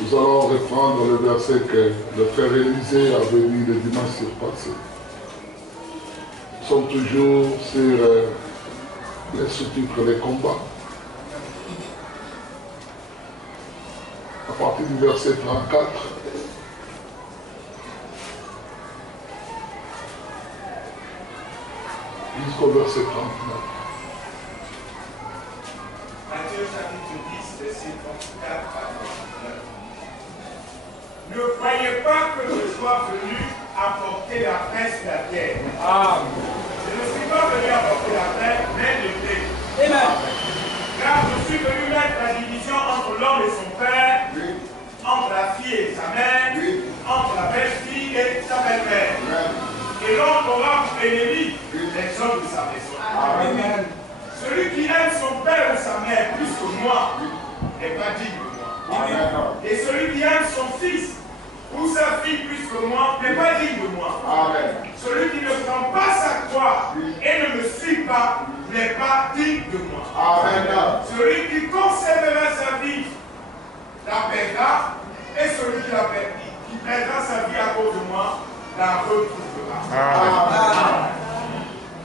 Nous allons reprendre le verset que le frère Élisée a venu le dimanche surpassé. Nous sommes toujours sur les sous-titres des combats. À partir du verset 34, jusqu'au verset 39. Matthieu chapitre 10, verset 34 à 39. Ne croyez pas que je sois venu apporter la paix sur la terre. Amen. Je ne suis pas venu apporter la paix, mais le paix. Amen. Car je suis venu mettre la division entre l'homme et son père, oui, entre la fille et sa mère, oui, entre la belle-fille et sa belle-mère. Et l'homme aura pour ennemi les hommes de sa maison. Amen. Celui qui aime son père ou sa mère plus que moi n'est pas digne de moi. Amen. Et celui qui aime son fils ou sa fille plus que moi n'est pas digne de moi. Amen. Celui qui ne prend pas sa croix et ne me suit pas n'est pas digne de moi. Amen. Celui qui conservera sa vie la perdra, et celui qui perdra sa vie à cause de moi la retrouvera. Amen.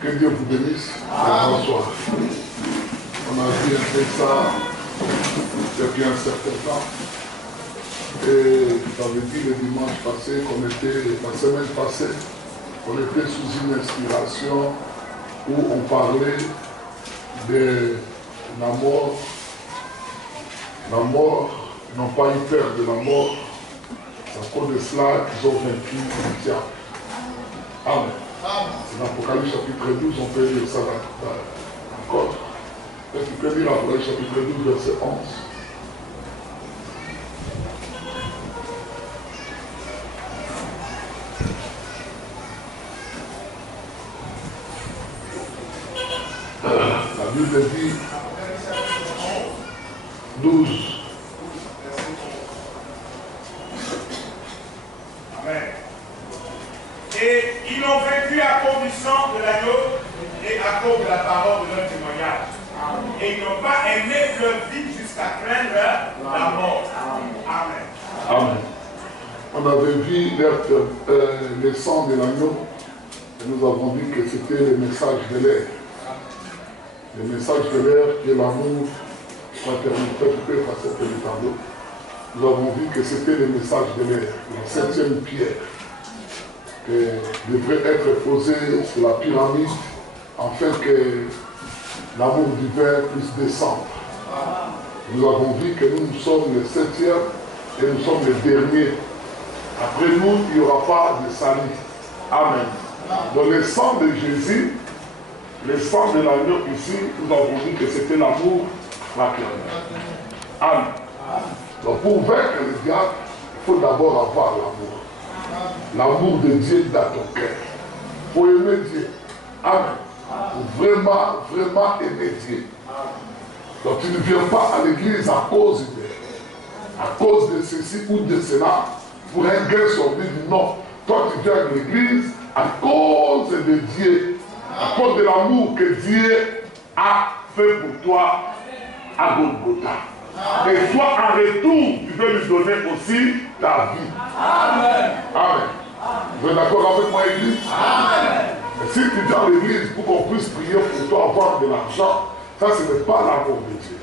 Que Dieu vous bénisse. Bonsoir. On a vu un peu ça depuis un certain temps. Et j'avais dit le dimanche passé qu'on était, la semaine passée, on était sous une inspiration où on parlait de la mort. La mort, ils n'ont pas eu peur de la mort. C'est à cause de cela qu'ils ont vaincu le diable. Amen. C'est l'Apocalypse chapitre 12, on peut lire ça encore. Est-ce que tu peux lire l'Apocalypse chapitre 12, verset 11? La Bible dit 12. Amen. Et ils l'ont vaincu à cause du sang de l'agneau et à cause de la parole de leur témoignage. Et ils n'ont pas aimé leur vie jusqu'à craindre la mort. Amen. Amen. On avait vu le sang de l'agneau et nous avons dit que c'était le message de l'air. Le message de l'air qui est l'amour fraternité. Tu peux effacer le tableau. Nous avons vu que c'était le message de l'air, la 7e pierre, qui devrait être posée sur la pyramide afin que l'amour divin puisse descendre. Nous avons vu que nous sommes les 7e et nous sommes les derniers. Après nous, il n'y aura pas de salut. Amen. Dans le sang de Jésus, le sang de l'agneau ici, nous avons dit que c'était l'amour fraternel. Amen. Donc pour vaincre le diable, il faut d'abord avoir l'amour. L'amour de Dieu dans ton cœur. Il faut aimer Dieu. Amen. Pour vraiment aimer Dieu. Donc tu ne viens pas à l'église à cause de ceci ou de cela, pour un gain sorti du non. Toi tu viens à l'église à cause de Dieu, à cause de l'amour que Dieu a fait pour toi à Golgotha. Et toi en retour, tu veux lui donner aussi ta vie. Amen. Amen. Vous êtes d'accord avec moi, église? Amen. Et si tu viens à l'église pour qu'on puisse prier pour toi, avoir de l'argent, ça ce n'est pas l'amour de Dieu.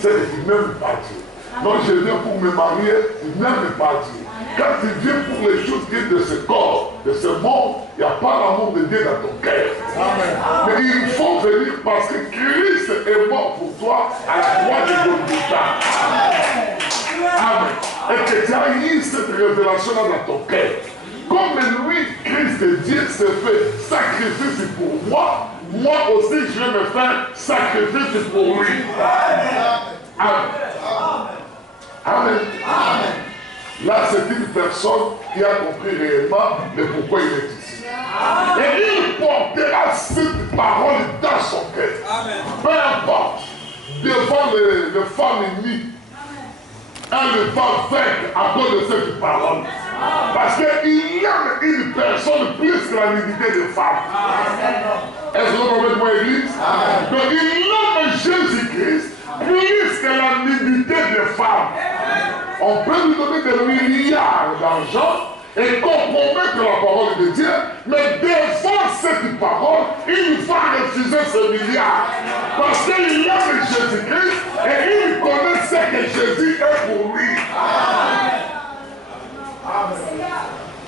C'est que tu n'aimes pas Dieu. Donc je viens pour me marier, tu n'aimes pas Dieu. Quand tu viens pour les choses qui sont de ce corps, de ce monde, il n'y a pas l'amour de Dieu dans ton cœur. Amen. Mais il faut venir parce que Christ est mort pour toi à la croix de Golgotha. Amen. Et que tu as eu cette révélation-là dans ton cœur. Comme lui, Christ Dieu s'est fait sacrifice pour moi, moi aussi je vais me faire sacrifice pour lui. Amen. Amen. Amen. Là, c'est une personne qui a compris réellement le pourquoi il est ici. Et il portera cette parole dans son cœur. Peu importe, devant le femme ennemie, elle ne va vaincre à cause de cette parole. Parce qu'il aime une personne plus que la nudité de femme. Est-ce que vous comprenez moi, église? Donc il aime Jésus-Christ plus que femmes. On peut lui donner des milliards d'argent et compromettre la parole de Dieu, mais devant cette parole, il va refuser ce milliard. Parce qu'il aime Jésus-Christ et il connaît ce que Jésus est pour lui.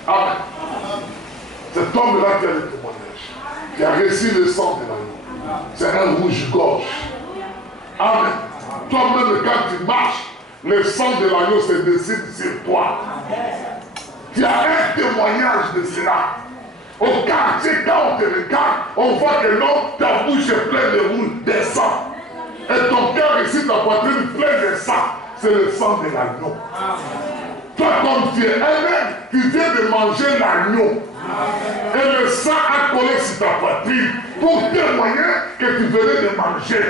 Amen. Cet homme-là qui a le témoignage, qui a reçu le sang de l'agneau, c'est un rouge-gorge. Amen. Toi-même, quand tu marches, le sang de l'agneau se dessine sur toi. Tu as un témoignage de cela. Au quartier, quand on te regarde, on voit que non, ta bouche est pleine de rouge, de sang. Et ton cœur ici, ta poitrine pleine de sang. C'est le sang de l'agneau. Toi, comme tu es un, tu viens de manger l'agneau. Et le sang a collé sur ta poitrine pour témoigner que tu venais de manger.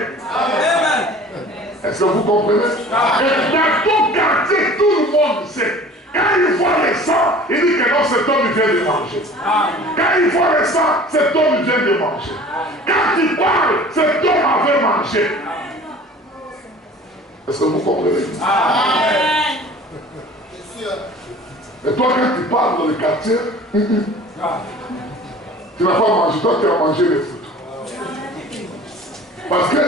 Est-ce que vous comprenez? Et dans ton quartier, tout le monde sait. Quand il voit le sang, il dit que non, cet homme vient de manger. Quand il voit le sang, cet homme vient de manger. Quand il parle, cet homme avait mangé. Est-ce que vous comprenez? Amen. Et toi, quand tu parles dans le quartier, tu n'as pas mangé, toi tu as mangé les fruits. Parce que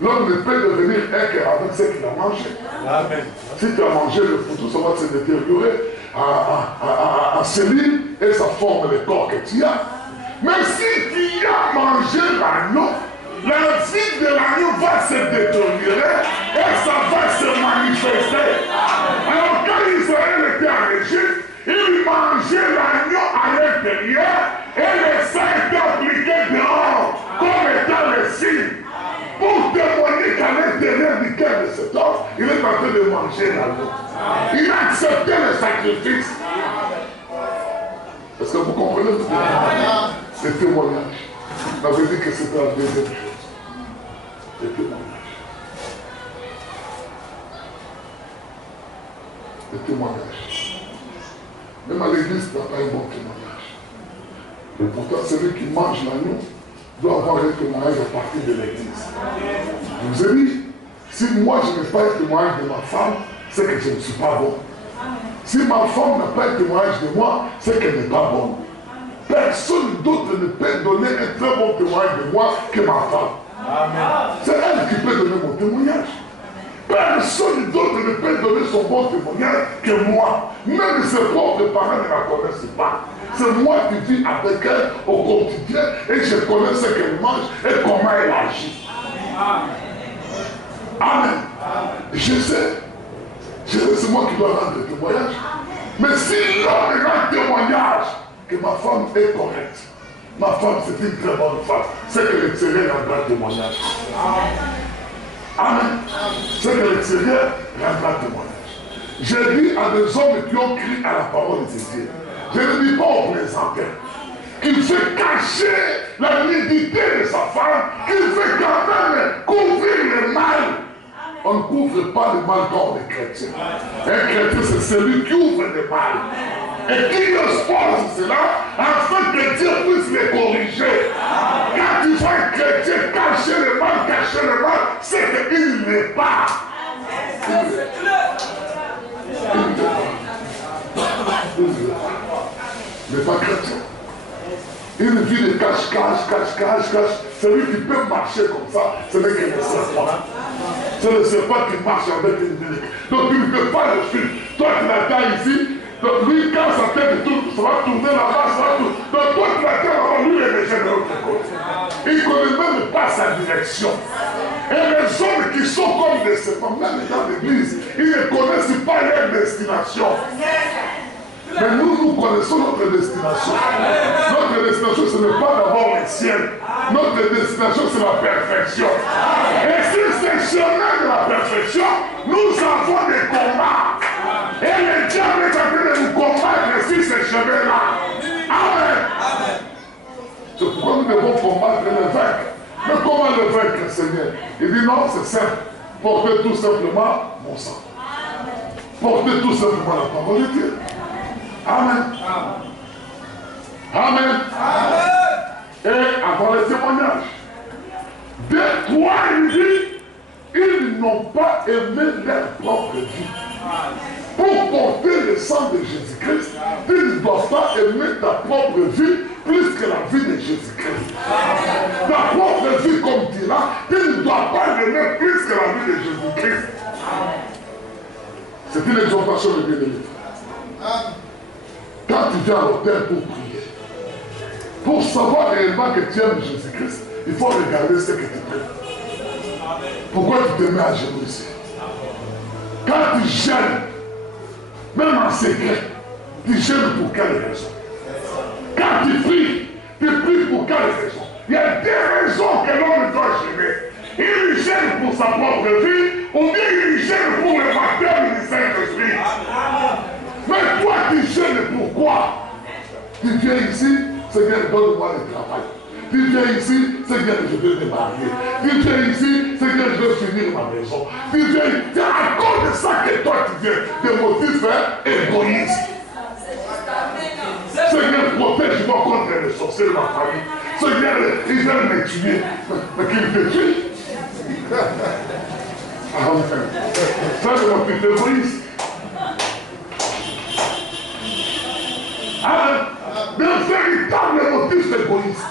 l'homme ne peut devenir un cœur avec ce qu'il a mangé. Amen. Si tu as mangé le fruit, ça va se détériorer en cellules et ça forme le corps que tu as. Mais si tu as mangé l'agneau, la vie de l'agneau va se détériorer et ça va se manifester. Alors quand Israël était en Égypte, il mangeait l'agneau à l'intérieur et le sang était appliqué dehors comme étant le signe. Pour témoigner qu'à l'intérieur du cœur de cet homme, il est en train de manger l'agneau. Il a accepté le sacrifice. Est-ce que vous comprenez le témoignage? Le témoignage. On avait dit que c'était la deuxième chose. Le témoignage. Le témoignage. Même à l'église, il n'a pas un bon témoignage. Et pourtant, celui qui mange l'agneau doit avoir un témoignage à partir de l'église. Je vous ai dit, si moi je n'ai pas un témoignage de ma femme, c'est que je ne suis pas bon. Si ma femme n'a pas un témoignage de moi, c'est qu'elle n'est pas bonne. Personne d'autre ne peut donner un très bon témoignage de moi que ma femme. C'est elle qui peut donner mon témoignage. Personne d'autre ne peut donner son bon témoignage que moi. Même ses propres parents ne la connaissent pas. C'est moi qui vis avec elle au quotidien et je connais ce qu'elle mange et comment elle agit. Amen. Je sais. C'est moi qui dois rendre le témoignage. Mais si l'homme rend témoignage que ma femme est correcte, ma femme c'est une très bonne femme, c'est que l'extérieur rendra témoignage. Amen. C'est que l'extérieur rendra témoignage. J'ai dit à des hommes qui ont crié à la parole de Dieu, je ne dis pas aux présenteurs, qu'il fait cacher la nudité de sa femme, qu'il fait quand même couvrir le mal. On ne couvre pas le mal quand on est chrétien. Un chrétien, c'est celui qui ouvre le mal. Et qui expose cela, afin que Dieu puisse les corriger. Quand tu vois un chrétien cacher le mal, c'est qu'il n'est pas. Il n'est pas chrétien. Une vie de cache. Celui qui peut marcher comme ça, ce n'est que le serpent. C'est le serpent qui marche avec une ville. Donc tu ne peux pas le suivre. Toi tu l'attends ici, donc lui quand sa tête tourne, ça va tourner là-bas, ça va tourner. Donc toi tu l'attends là-bas, lui il est déjà de l'autre côté. Il ne connaît même pas sa direction. Et les hommes qui sont comme des serpents, même dans l'église, ils ne connaissent pas leur destination. Mais nous connaissons notre destination. Notre destination, ce n'est pas d'abord le ciel. Notre destination, c'est la perfection. Et sur ce chemin de la perfection, nous avons des combats. Et le diable est en train de nous combattre sur ce chemin-là. Amen. C'est pourquoi nous devons combattre et le vaincre. Mais comment le vaincre, Seigneur? Il dit non, c'est simple. Portez tout simplement mon sang. Portez tout simplement la parole de Dieu. Amen. Amen. Et avant le témoignage, de toi, il dit, ils n'ont pas aimé leur propre vie. Pour porter le sang de Jésus-Christ, tu ne dois pas aimer ta propre vie plus que la vie de Jésus-Christ. Ta propre vie, comme tu l'as, tu ne dois pas l'aimer plus que la vie de Jésus-Christ. C'est une exhortation de bien-aimé. Quand tu viens à l'autel pour prier, pour savoir réellement que tu aimes Jésus-Christ, il faut regarder ce que tu fais. Pourquoi tu te mets à genoux ici? Quand tu gênes, même en secret, tu gênes pour quelle raison? Quand tu pries pour quelle raison? Il y a des raisons que l'homme doit gêner. Il gêne pour sa propre vie, ou bien il gêne pour le baptême du Saint-Esprit. Mais toi, tu gênes pourquoi? Tu viens ici, Seigneur, donne-moi le travail. Tu viens ici, Seigneur, je vais me marier. Tu viens ici, Seigneur, je vais finir ma maison. Tu viens, c'est à cause de ça que toi tu viens. Des motifs égoïstes. Seigneur, protège-moi contre les sorciers de ma famille. Seigneur, ils veulent me tuer. Mais qu'ils te tuent. Ça, c'est mon petit égoïste. De véritables motifs égoïstes.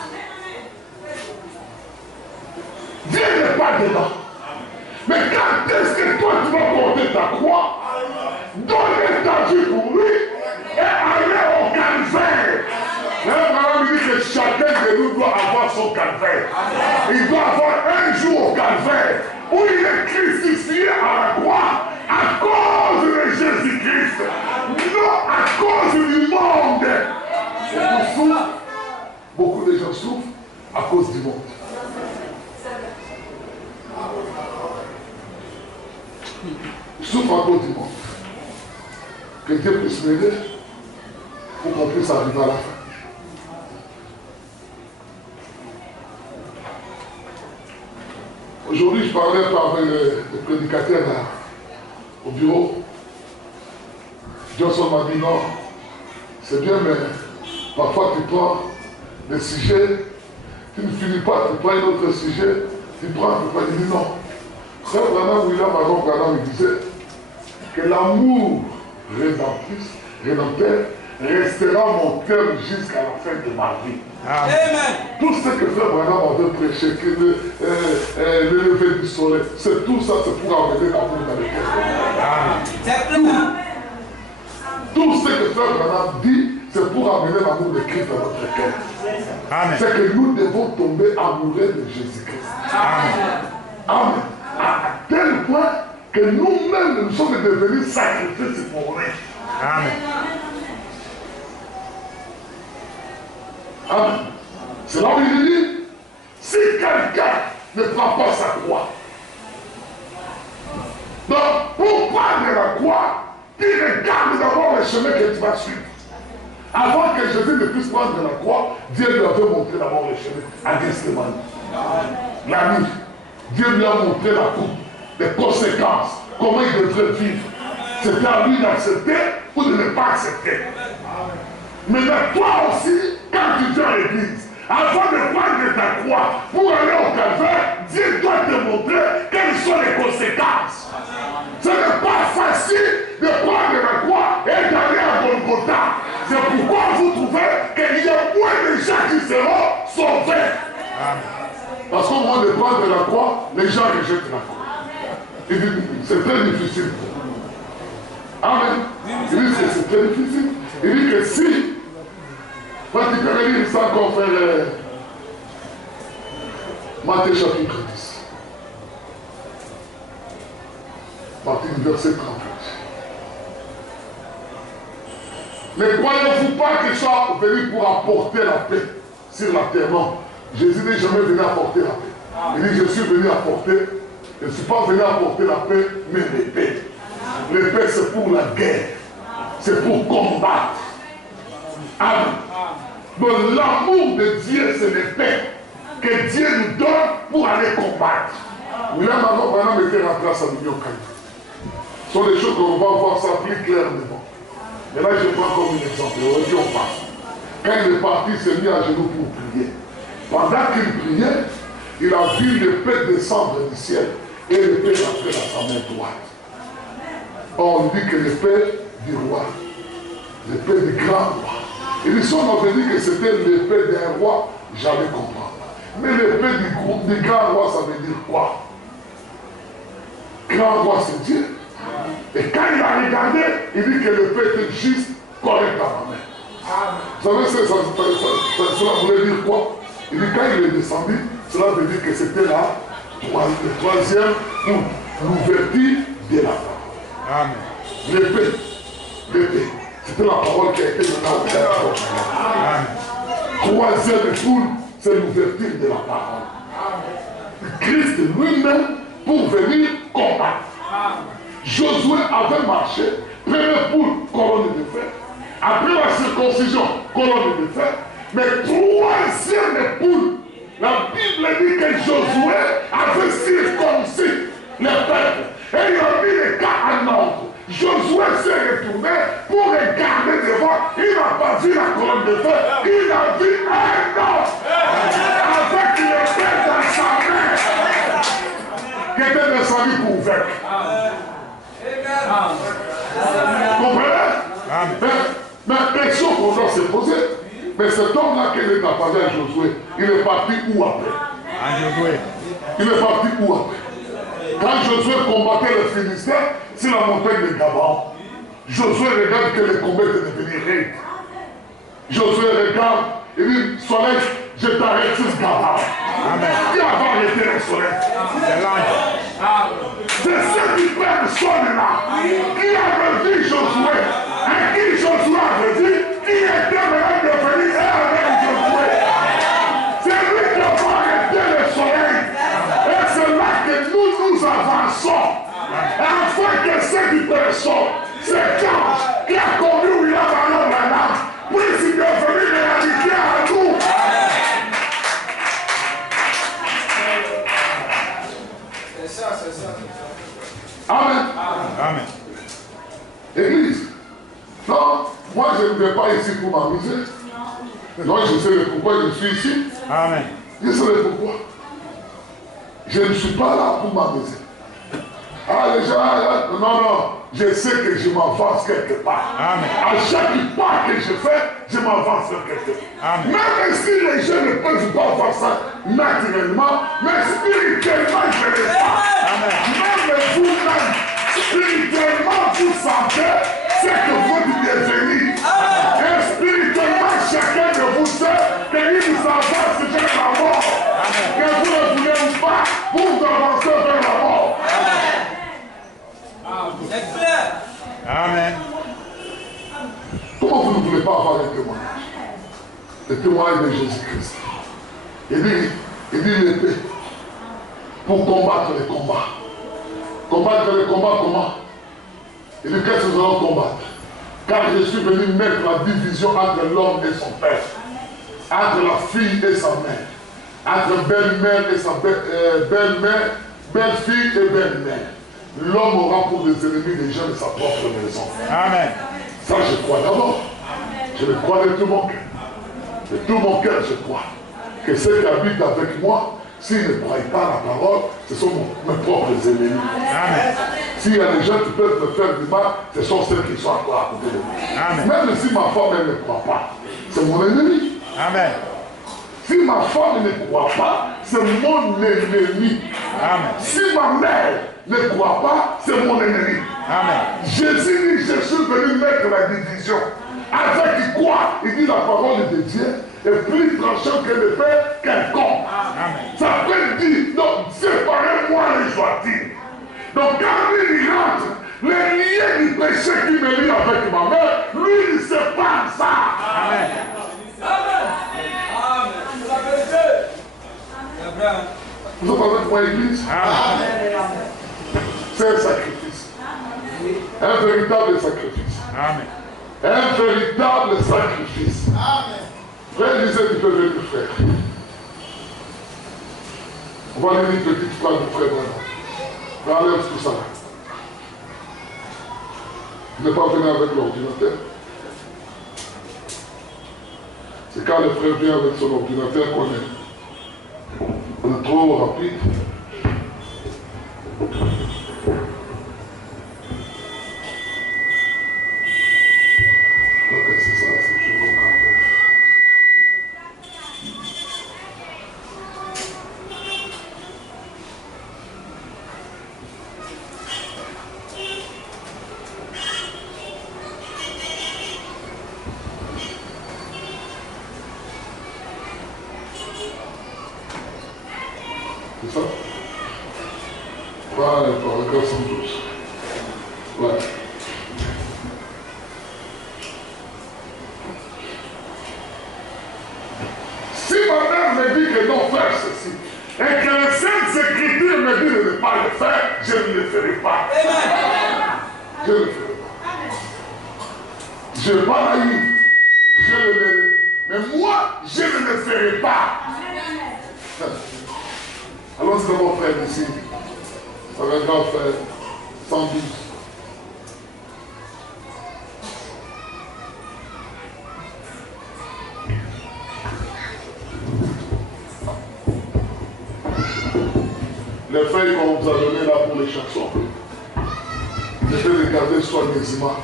Dieu n'est pas dedans. Mais quand est-ce que toi tu vas porter ta croix, donner ta vie pour lui et aller au calvaire? Madame dit que chacun de nous doit avoir son calvaire. Il doit avoir un jour au calvaire où il est crucifié à la croix à cause de Jésus-Christ, non à cause du monde. Beaucoup de gens souffrent à cause du monde. Souffre à cause du monde. Que Dieu puisse m'aider pour qu'on puisse arriver à la fin. Aujourd'hui, je parlais par le prédicateur là, au bureau. Johnson m'a dit non, c'est bien, mais parfois tu prends des sujets, tu ne finis pas, tu prends un autre sujet, tu prends, il dit non. Frère Branham, William Aron Branham, il disait que l'amour rédempteur restera mon cœur jusqu'à la fin de ma vie. Amen. Tout ce que Frère Branham avait prêché, que le lever du soleil, c'est tout ça, c'est pour amener l'amour dans le cœur. Tout ce que Frère Branham dit, c'est pour amener l'amour de Christ dans notre cœur. C'est que nous devons tomber amoureux de Jésus-Christ. Amen. Amen. À tel point que nous-mêmes nous sommes devenus sacrifices pour lui. Amen. Amen. C'est là où il dit, si quelqu'un ne prend pas sa croix, donc pour prendre la croix, tu regardes d'abord le chemin que tu vas suivre. Avant que Jésus ne puisse prendre la croix, Dieu lui avait montré d'abord le chemin à Gethsémani. La nuit, Dieu lui a montré la coupe, les conséquences, comment il devrait vivre. C'était à lui d'accepter ou de ne pas accepter. Maintenant, toi aussi, quand tu viens à l'église, avant de prendre ta croix pour aller au calvaire, Dieu doit te montrer quelles sont les conséquences. Ce n'est pas facile de prendre la croix et d'aller à Golgotha. C'est pourquoi vous trouvez qu'il y a moins de gens qui seront sauvés. Parce qu'au moment de prendre la croix, les gens rejettent la croix. Il dit, c'est très difficile. Amen. Il dit que c'est très difficile. Il dit que si, quand tu peux lire ça qu'on fait Matthieu chapitre 10, partie du verset 38. Ne croyez-vous pas qu'il soit venu pour apporter la paix sur la terre? Non. Jésus n'est jamais venu apporter la paix. Il dit, je suis venu apporter, je ne suis pas venu apporter la paix, mais l'épée. L'épée, c'est pour la guerre. C'est pour combattre. Amen. Donc l'amour de Dieu, c'est l'épée que Dieu nous donne pour aller combattre. William Aron Branham était rentré à Saint-Denis au Canada. Ce sont des choses qu'on va voir ça plus clairement. Mais là, je prends comme un exemple. Aujourd'hui, on passe. Quand il est parti, il s'est mis à genoux pour prier. Pendant qu'il priait, il a vu l'épée descendre du ciel et l'épée rentrait dans sa main droite. On dit que l'épée du roi, l'épée du grand roi. Et si on avait dit que c'était l'épée d'un roi, j'allais comprendre. Mais l'épée du grand roi, ça veut dire quoi? Grand roi, c'est Dieu. Et quand il a regardé, il dit que l'épée était juste correcte dans ma main. Vous savez, cela voulait dire quoi? Il dit quand il est descendu, cela veut dire que c'était là, le troisième pour l'ouverture de la parole. Amen. L'épée. C'était la parole qui a été donnée au cœur. Troisième poule, c'est l'ouverture de la parole. Christ lui-même pour venir combattre. Josué avait marché, première poule, colonne de fer. Après la circoncision, colonne de fer. Mais troisième poule, la Bible dit que Josué avait circoncis le peuple. Et il a mis les cas en ordre. Josué s'est retourné pour regarder devant. Il n'a pas vu la colonne de feu. Il a vu un homme avec l'épée dans sa main qui était descendu pour vaincre. Vous comprenez? Mais la question qu'on doit se poser, mais cet homme-là qui est apparu à Josué, il est parti où après? À Josué. Il est parti où après? Quand Josué combattait les Philistins sur la montagne de Gabaon, Josué regarde que le combat est devenu raide. Josué regarde et dit, soleil, je t'arrête sur Gabaon. Qui a arrêté le soleil? C'est l'ange. C'est cette personne-là qui avait vu Josué. Et qui Josué avait dit, qui était maintenant devenu un avec Josué. C'est lui qui a arrêté le soleil. Et c'est là que nous avançons. Afin que cette personne, cet ange qui a conduit William Alon maintenant, puisse devenir réalité à nous. C'est ça. Amen. Amen. Église. Non, moi je ne vais pas ici pour m'amuser. Non, je sais le pourquoi je suis ici. Amen. Je sais le pourquoi. Je ne suis pas là pour m'amuser. Ah, les gens, non, je sais que je m'avance quelque part. Amen. À chaque pas que je fais, je m'avance quelque part. Amen. Même si les gens ne peuvent pas faire ça naturellement, mais spirituellement, je ne l'ai pas. Amen. Même vous-même, spirituellement, vous sentez ce que vous devez venir. Et spirituellement, chacun de vous sait qu'il vous avance vers la mort. Que vous ne voulez pas, vous avancez vers la mort. Amen. Comment vous ne voulez pas avoir un témoignage? Le témoignage de Jésus-Christ. Il dit l'épée pour combattre les combats. Combattre les combats comment? Il dit qu'est-ce que nous allons combattre? Car je suis venu mettre la division entre l'homme et son père, entre la fille et sa mère, entre belle-mère et sa belle-mère, belle-fille et belle-mère. L'homme aura pour des ennemis les gens de sa propre maison. Amen. Ça, je crois d'abord. Je le crois de tout mon cœur. De tout mon cœur, je crois que ceux qui habitent avec moi, s'ils ne croient pas la parole, ce sont mes propres ennemis. Amen. S'il y a des gens qui peuvent me faire du mal, ce sont ceux qui sont encore à côté de moi. Amen. Même si ma femme, elle ne croit pas, c'est mon ennemi. Amen. Si ma femme ne croit pas, c'est mon ennemi. Amen. Si ma mère ne croit pas, c'est mon ennemi. Amen. Jésus dit, je suis venu mettre la division. Avec quoi? Il dit la parole de Dieu est plus tranchante que l'épée quelconque. Amen. Ça peut dire, donc séparez-moi les joies-t-il. Donc quand il rentre, le lien du péché qui me lie avec ma mère, lui il sépare ça. Amen. Vous êtes avec moi, Église? Amen. C'est un sacrifice. Un véritable sacrifice. Amen. Un véritable sacrifice. Frère, lisez, tu peux venir, frère. On va lire une petite phrase de frère Branham. Enlève tout ça. Il n'est pas venu avec l'ordinateur. C'est quand le frère vient avec son ordinateur qu'on est trop rapide. Ok, c'est ça, c'est toujours un peu. C'est ça? Voilà, paragraphe 112. Ouais. Si ma mère me dit que non, faire ceci, et que les Saintes Écritures me disent de ne pas le faire, je ne le ferai pas. Je ne le ferai pas. Je n'ai pas naïf. Je le verrai. Mais moi, je ne le ferai pas. Alors, c'est mon frère ici. Paragraphe 112. Les feuilles qu'on vous a données là pour les chansons, je vais regarder soigneusement.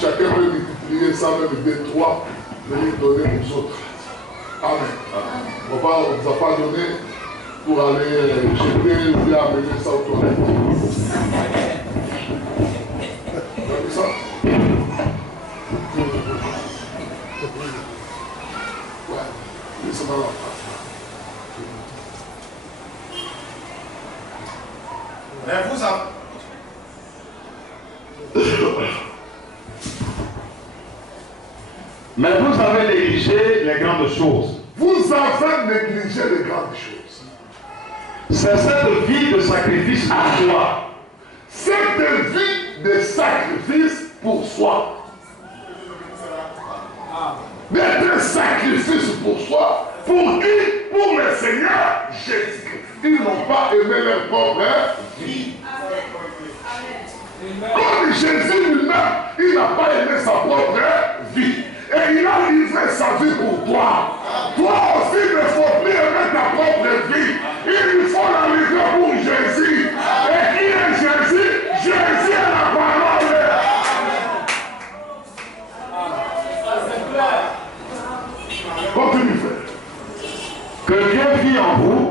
Chacun peut multiplier ça, même des trois, venir donner aux autres. Amen. On ne vous a pas donné pour aller jeter ou bien amener ça aux toilettes. Vous avez vu ça? Ouais, laissez-moi là. Mais vous avez... Mais vous avez négligé les grandes choses. Vous avez négligé les grandes choses. C'est cette vie de sacrifice à soi. Cette vie de sacrifice pour soi. D'être sacrifice pour soi. Pour qui? Pour le Seigneur Jésus-Christ. Ils n'ont pas aimé leur propre vie. Comme Jésus lui-même, il n'a pas aimé sa propre vie. Et il a livré sa vie pour toi. Toi aussi, il ne faut plus aimer ta propre vie. Il faut la livrer pour Jésus. Et qui est Jésus? Jésus est la parole. Continue, frère. Que Dieu vit en vous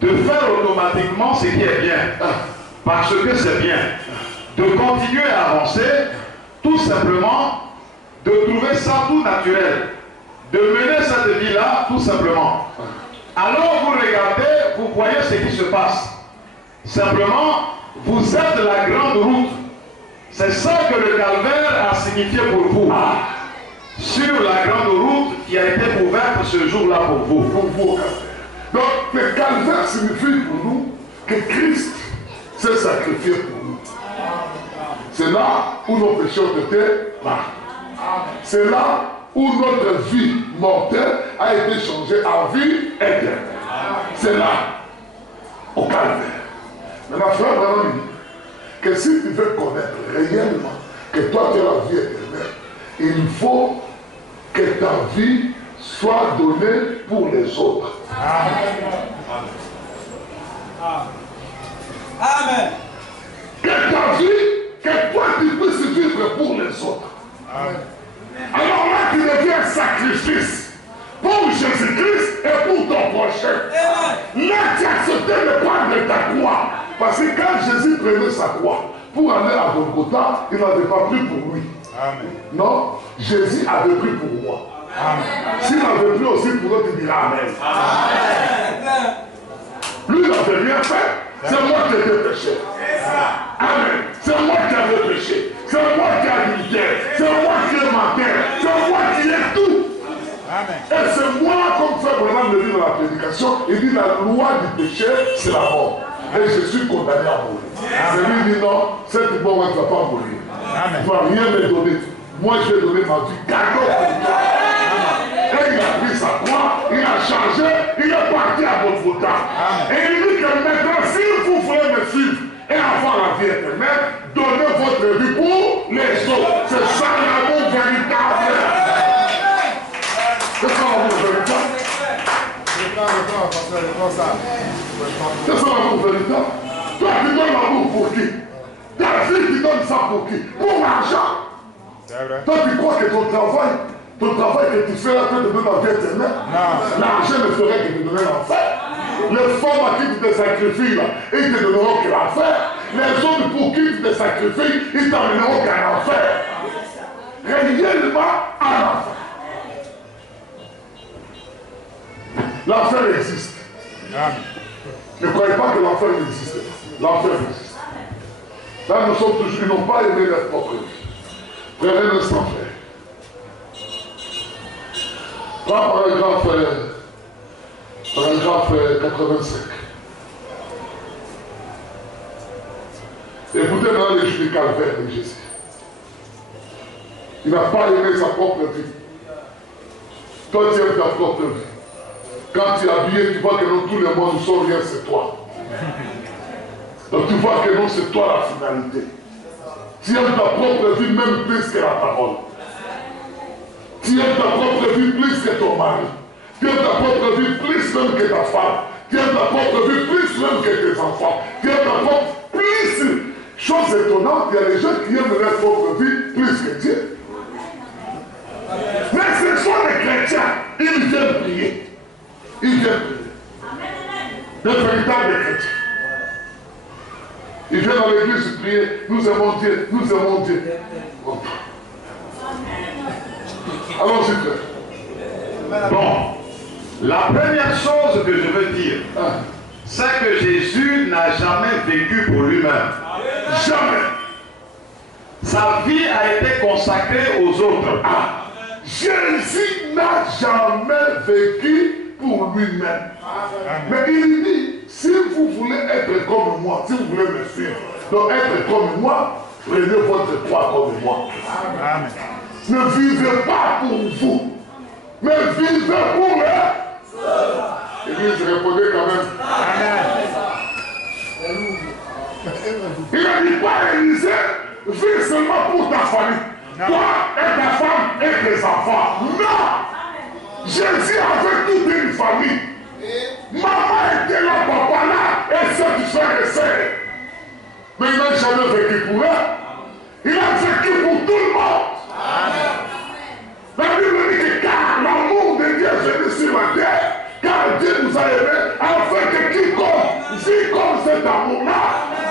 de faire automatiquement ce qui est bien. Parce que c'est bien. De continuer à avancer, tout simplement, de trouver ça tout naturel. De mener cette vie-là tout simplement. Alors vous regardez, vous voyez ce qui se passe. Simplement, vous êtes la grande route. C'est ça que le calvaire a signifié pour vous. Sur la grande route qui a été ouverte ce jour-là pour vous. Pour vous, donc, le calvaire signifie pour nous que Christ s'est sacrifié pour nous. C'est là où nos péchés ont été marqués. C'est là où notre vie mortelle a été changée en vie éternelle. C'est là, au calvaire. Maintenant, frère Branham dit que si tu veux connaître réellement que toi tu as la vie éternelle, il faut que ta vie soit donnée pour les autres. Amen. Amen. Que ta vie, que toi tu puisses vivre pour les autres. Amen. Alors là, tu deviens sacrifice pour Jésus-Christ et pour ton prochain. Là, tu acceptes de prendre ta croix. Parce que quand Jésus prenait sa croix pour aller à Golgotha, il n'avait pas pris pour lui. Amen. Non, Jésus avait pris pour moi. Amen. S'il avait pris aussi pour eux, tu diras Amen. Lui, il n'avait rien fait. C'est moi qui ai péché. Amen. C'est moi qui avais péché. C'est moi qui ai adulté. C'est moi qui ai manqué. C'est moi qui ai tout. Amen. Et c'est moi, comme Frère Branham le dit dans la prédication, il dit la loi du péché, c'est la mort. Et je suis condamné à mourir. Et lui dit non, cette mort ne va pas mourir. Amen. Tu ne vas rien me donner. Moi, je vais donner ma vie cadeau pour toi. Et il a pris sa croix, il a changé, il est parti à votre Golgotha. Et il dit que maintenant, si vous voulez me suivre et avoir la vie éternelle, donnez votre vie pour les autres. C'est ça l'amour véritable. C'est ça l'amour véritable. C'est ça l'amour véritable. Toi, tu donnes l'amour pour qui? Ta fille, tu donnes ça pour qui? Pour l'argent. Toi, tu crois que ton travail que tu fais là peut te donner la vie éternelle? Non. L'argent ne ferait que te donner l'enfer. Les femmes à qui tu te sacrifies là, ils te donneront que l'enfer. Les hommes pour qui tu te sacrifies, ils t'emmèneront qu'à l'enfer. Réellement à l'enfer. L'enfer existe. Ne croyez pas que l'enfer n'existe pas. L'enfer existe. Là, nous sommes toujours, ils n'ont pas aimé leur propre vie. Frère, un instant, frère. Là, paragraphe 85. Écoutez maintenant les jours du calvaire de Jésus. Il n'a pas aimé sa propre vie. Toi, tu aimes ta propre vie. Quand tu es habillé, tu vois que non, tous les mois, nous sommes rien, c'est toi. Donc tu vois que non, c'est toi la finalité. Tu aimes ta propre vie même plus que la parole. Tu aimes ta propre vie plus que ton mari. Tu aimes ta propre vie plus même que ta femme. Tu aimes ta propre vie plus même que tes enfants. Tu aimes ta propre plus. Chose étonnante, il y a des gens qui aiment leur propre vie plus que Dieu. Mais ce sont les chrétiens, ils viennent prier. Ils viennent prier. Les véritables chrétiens. Ils viennent dans l'église prier. Nous aimons Dieu, nous aimons Dieu. Allons-y, frère. Bon, la première chose que je veux dire, c'est que Jésus n'a jamais vécu pour lui-même. Jamais. Sa vie a été consacrée aux autres. Jésus n'a jamais vécu pour lui-même. Mais il dit, si vous voulez être comme moi, si vous voulez me suivre, donc être comme moi, prenez votre croix comme moi. Amen. Ne vivez pas pour vous, mais vivez pour eux. L'église répondait quand même. Amen. Il n'a dit pas Élisée, vis seulement pour ta famille. Non. Toi et ta femme et tes enfants. Non! Jésus avait toute une famille. Maman était là, papa là, et ses frères et sœurs. Mais il n'a jamais vécu pour eux. Il a vécu pour tout le monde. Amen. La Bible dit que car l'amour de Dieu est venu sur la terre, car Dieu nous a aimés, afin que quiconque vit comme cet amour-là,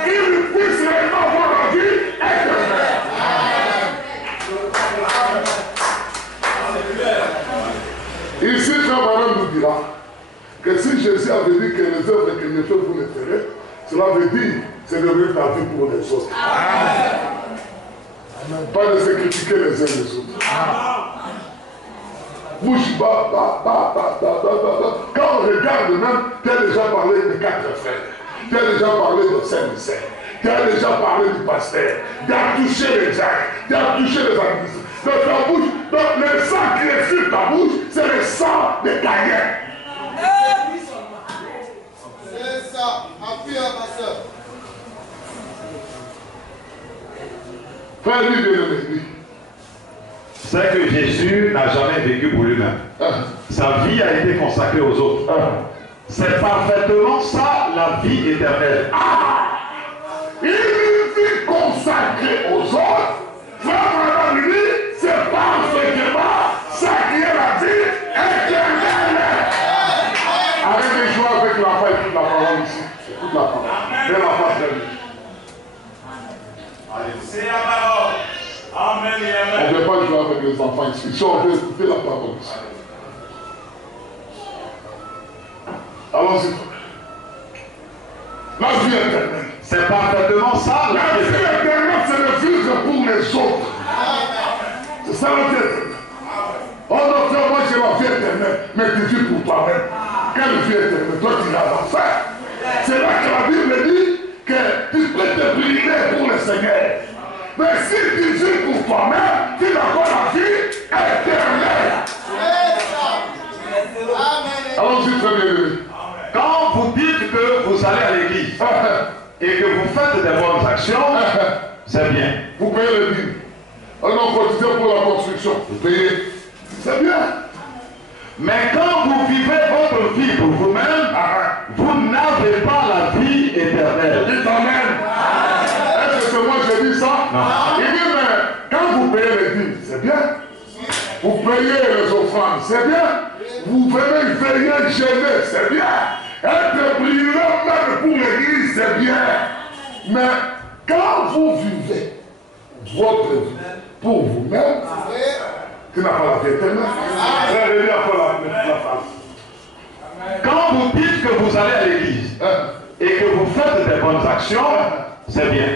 il puisse réellement avoir la vie éternelle. Ici, Frère Madame nous dira que si Jésus avait dit que les œuvres que je fais, vous les ferez, cela veut dire c'est de vivre la vie pour les autres. Amen. Pas de se critiquer les uns les autres. Bouche bas. Quand on regarde même, tu as déjà parlé de 4 frères. Tu as déjà parlé de Saint-Michel. Tu as déjà parlé du pasteur. Tu as touché les gens. Tu as touché les administrateurs. Donc ta bouche, donc le sang qui est sur ta bouche, c'est le sang de Caïn. C'est ça, appuie à ma soeur. Frère, lui, bien aimé, C'est que Jésus n'a jamais vécu pour lui-même. Sa vie a été consacrée aux autres. C'est parfaitement ça la vie éternelle. Une vie consacrée aux autres, frère Madame lui, c'est parfaitement ça qui est la vie éternelle. Arrête de jouer avec la foi et toute la parole ici. Toute la parole. Mais la foi très bien. C'est la parole. Amen et On amen. ne veut pas jouer avec les enfants ici. Ici, on veut écouter la parole ici. Allons-y. La vie éternelle. C'est parfaitement ça La vie éternelle, c'est le vivre pour les autres. C'est ça la vie éternelle. Oh non, frère, moi j'ai la vie éternelle, mais tu vis pour toi-même. Quelle vie éternelle? Toi, tu iras à l'enfer. C'est là que la Bible dit que tu peux te brûler pour le Seigneur. Mais si tu vis pour toi-même, tu n'as pas la vie éternelle. Allons-y, très bien. Quand vous dites que vous allez à l'église et que vous faites des bonnes actions, c'est bien. Vous payez le dîme. Alors, cotisez pour la construction. Vous payez. C'est bien. Mais quand vous vivez votre vie pour vous-même, vous n'avez pas la vie éternelle. Dites Amen. ça? Non. Il dit, mais quand vous payez les dîmes, c'est bien. Vous payez les offrandes, c'est bien. Vous venez veiller, gêner, c'est bien. Être brillant même pour l'église, c'est bien. Mais quand vous vivez votre vie pour vous-même, tu n'as pas la vie éternelle. Quand vous dites que vous allez à l'église et que vous faites des bonnes actions, c'est bien.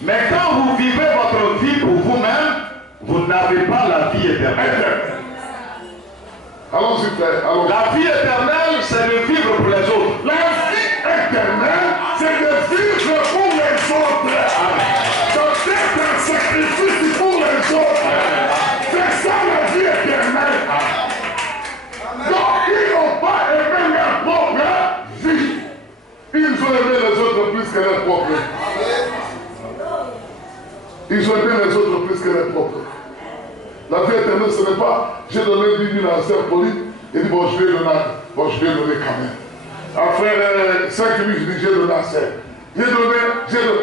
Mais quand vous vivez votre vie pour vous-même, vous n'avez pas la vie éternelle. Allons-y, frère. Allons-y. La vie éternelle, c'est de vivre pour les autres. La vie éternelle, c'est de vivre pour les autres. C'est d'être un sacrifice pour les autres. C'est ça la vie éternelle. Donc, ils n'ont pas aimé leur propre vie. Ils ont aimé les autres plus que leur propre. Ils ont aimé les autres plus que leur propre. La vie éternelle, ce n'est pas j'ai donné 10 000 à Sœur Pauline, et dit bon, je vais donner quand même. Après 5 000, je dis j'ai donné à Sœur. J'ai donné,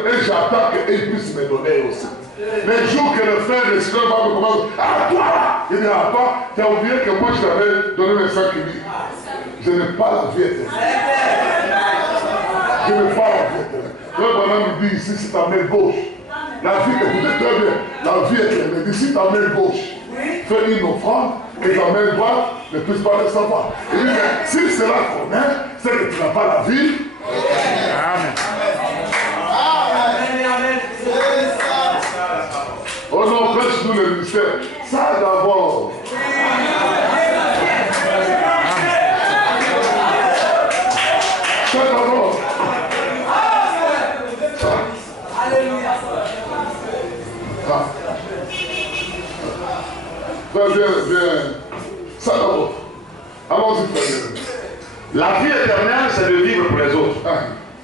et j'attends qu'ils puissent me donner aussi. Les jours que le frère, le Seigneur va me commencer, ah toi là, il dit ah toi, tu as oublié que moi je t'avais donné les 5 000. Je n'ai pas la vie éternelle. Je n'ai pas la vie éternelle. Le bonhomme me dit ici, c'est ta main gauche. La vie, écoutez très bien, la vie éternelle, ici ta main gauche. Fais une offrande et ta main droite ne puisse pas le savoir. Il dit, mais si cela connaît, c'est que tu n'as pas la vie. Amen. Oh non, prêche-nous le mystère. Ça d'abord. Ça d'abord. Bien. Ça d'abord. Allons-y, frère. La vie éternelle, c'est de vivre pour les autres.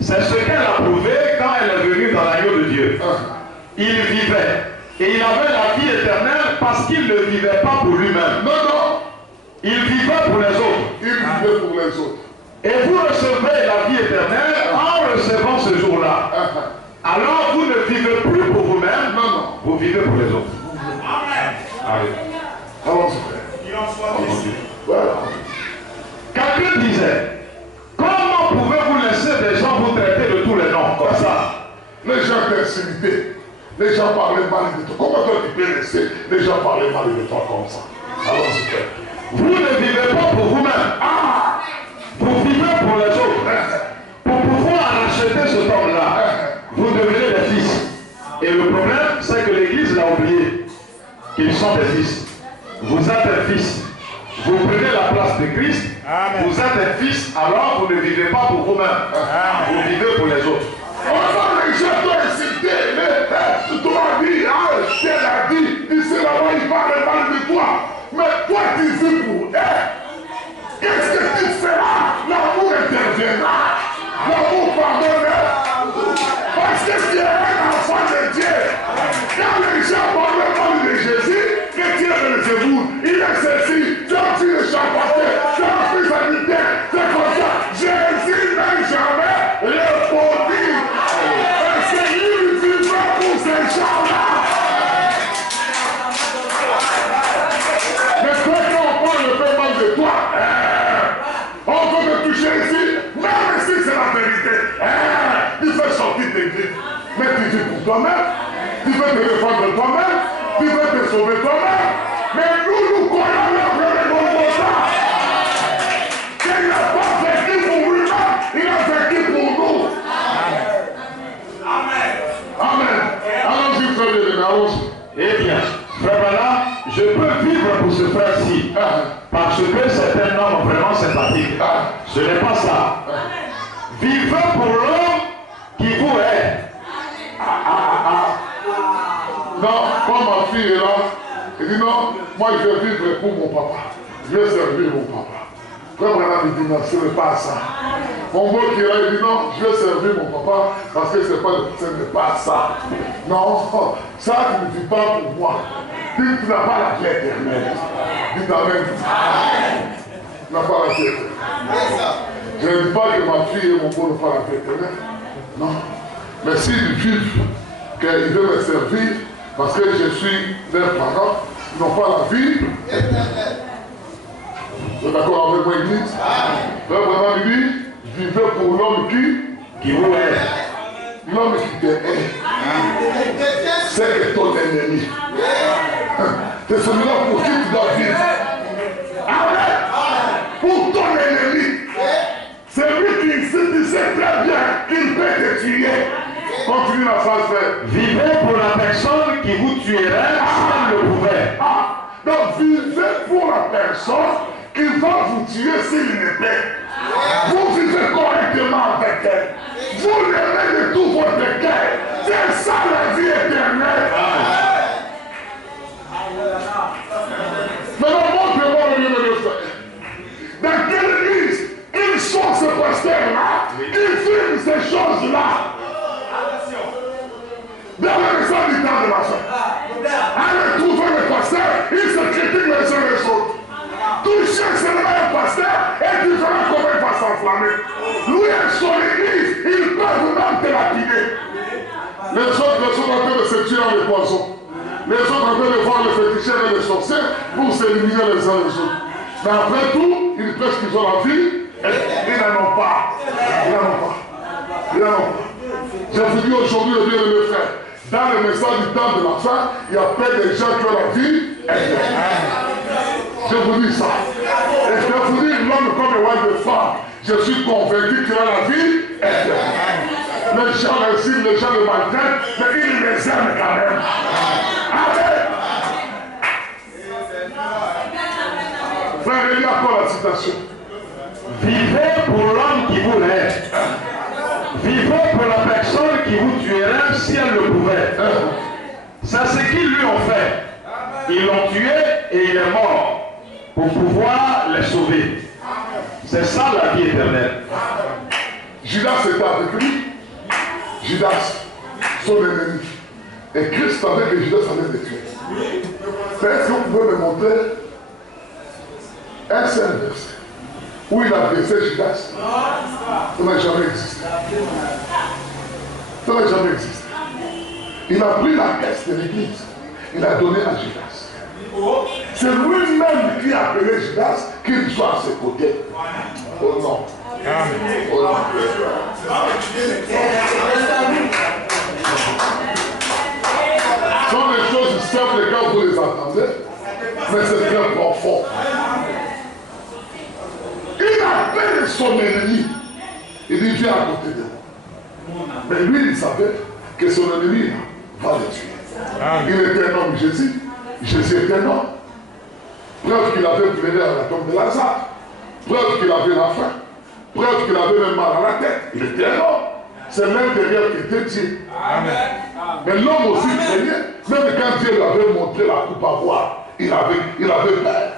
C'est ce qu'elle a prouvé quand elle est venue dans l'agneau de Dieu. Il vivait. Et il avait la vie éternelle parce qu'il ne vivait pas pour lui-même. Non. Il vivait pour les autres. Il vivait pour les autres. Et vous recevrez la vie éternelle en recevant ce jour-là. Alors vous ne vivez plus pour vous-même. Non. Vous vivez pour les autres. Amen. Allons-y, frère. Il en soit ainsi. Voilà. Quelqu'un disait, comment pouvez-vous laisser des gens vous traiter de tous les noms comme ça? Les gens t'insultaient. Les gens parlaient mal de toi. Comment toi tu peux laisser les gens parler mal de toi comme ça? Allons-y, frère. Vous ne vivez pas pour vous-même. Vous vivez pour les autres. Pour pouvoir racheter cet homme-là, vous devenez des fils. Et le problème, c'est que l'Église l'a oublié. Qu'ils sont des fils. Vous êtes un fils. Vous prenez la place de Christ. Amen. Vous êtes un fils, alors vous ne vivez pas pour vous-même. Vous vivez pour les autres. Les gens t'ont insulté, mais tu m'as dit, elle a dit, ici là-bas, il parle mal de toi. Mais toi, tu vis pour elle. Qu'est-ce que tu feras? L'amour interviendra. L'amour pardonne. Parce que tu es un enfant de Dieu. Quand les gens parlent mal de Jésus, que Dieu le secoue. Il est ceci. Tu as fils de champagne. Tu as fils sanitaire. C'est comme ça. Jésus n'a jamais répondu. Parce qu'il vivra pour ces gens-là. Mais toi, quand on parle le fait mal de toi, on peut te toucher ici, même si c'est la vérité. Tu fais sortir tes griffes. Mais tu vis pour toi-même. Tu veux te défendre toi-même. Tu veux te sauver toi-même. Mais nous croyons le vrai Golgotha. Qu'il n'a pas vécu pour lui-même, il a vécu pour nous. Amen. Allons-y, frère bien-aimé, allons-y. Eh bien, frère Branham, je peux vivre pour ce frère-ci. Parce que c'est un homme vraiment sympathique. Ce n'est pas ça. Vivez pour l'homme qui vous est. Non, quand ma fille est là, elle dit non, moi je vais vivre pour mon papa. Je vais servir mon papa. Frère Branham me dit non, ce n'est pas ça. Mon beau qui est là, il dit non, je vais servir mon papa parce que ce n'est pas ça. Non, ça tu ne dis pas pour moi. Tu n'as pas la vie éternelle. Dis amen. Tu n'as pas la vie éternelle. Je ne dis pas que ma fille et mon beau n'ont pas la vie éternelle. Non. Mais s'ils vivent qu'ils veulent me servir parce que je suis leur parent, ils n'ont pas la vie. Vous êtes d'accord avec moi, Église? Vraiment, il dit, vivez pour l'homme qui vous aime. L'homme qui te aime, c'est que ton ennemi. C'est celui-là pour qui tu dois vivre. Amen. Pour ton ennemi. C'est lui qui sait très bien qu'il peut te tuer. Continue la phrase, frère. Vivez pour la personne qui vous tuerait si elle le pouvait. Donc vivez pour la personne qui va vous tuer s'il l'était. Vous vivez correctement avec elle. Vous l'aimez de tout votre cœur. C'est ça la vie éternelle. Maintenant, montrez-moi le lieu de frère. Dans quelle église ils sont ces pasteurs-là qui filment ces choses-là? Dans le message du temps de la fin. Allez trouver le pasteur, ils se critiquent les uns les autres. Toucher seulement un pasteur est différent comment il va s'enflammer. Lui et son église, ils peuvent même te lapider. Les autres sont en train de se tuer dans les poisons. Les autres en train de voir les féticheurs et les sorciers pour s'éliminer les uns les autres. Mais après tout, ils pensent qu'ils ont la vie et ils n'en ont pas. Ils n'en ont pas. Ils n'en ont pas. Je vous dis aujourd'hui, le bien de mes frères, dans le message du temps de la fin, il y a plein de gens qui ont la vie éternelle. Je vous dis ça. Et je vous dis, l'homme comme le roi de femme, je suis convaincu qu'il a la vie éternelle. Les gens l'insultent, les gens le maltraitent, mais ils les aiment quand même. Amen. Frère, il y a encore la citation. Vivez pour l'homme qui vous aime. Vivez pour la personne qui vous tuerait si elle le pouvait. C'est ce qu'ils lui ont fait. Ils l'ont tué et il est mort pour pouvoir les sauver. C'est ça la vie éternelle. Judas était avec lui. Judas, son ennemi. Et Christ savait que Judas allait le tuer. Mais est-ce que vous pouvez me montrer un seul verset où il a blessé Judas? Ça n'a jamais existé. Ça n'a jamais existé. Il a pris la caisse de l'église. Il a donné à Judas. C'est lui-même qui a appelé Judas qu'il soit à ses côtés. Oh non. Oh non. Ce sont des choses simples quand vous les entendez, mais c'est très profond. Il appelle son ennemi. Il dit, viens à côté de moi. Mais lui, il savait que son ennemi va le tuer. Il était un homme, Jésus. Jésus était un homme. Preuve qu'il avait pleuré à la tombe de Lazare. Preuve qu'il avait la faim. Preuve qu'il avait même mal à la tête. Il était un homme. C'est l'intérieur qui était Dieu. Amen. Mais l'homme aussi craignait. Même quand Dieu lui avait montré la coupe à boire, il avait peur.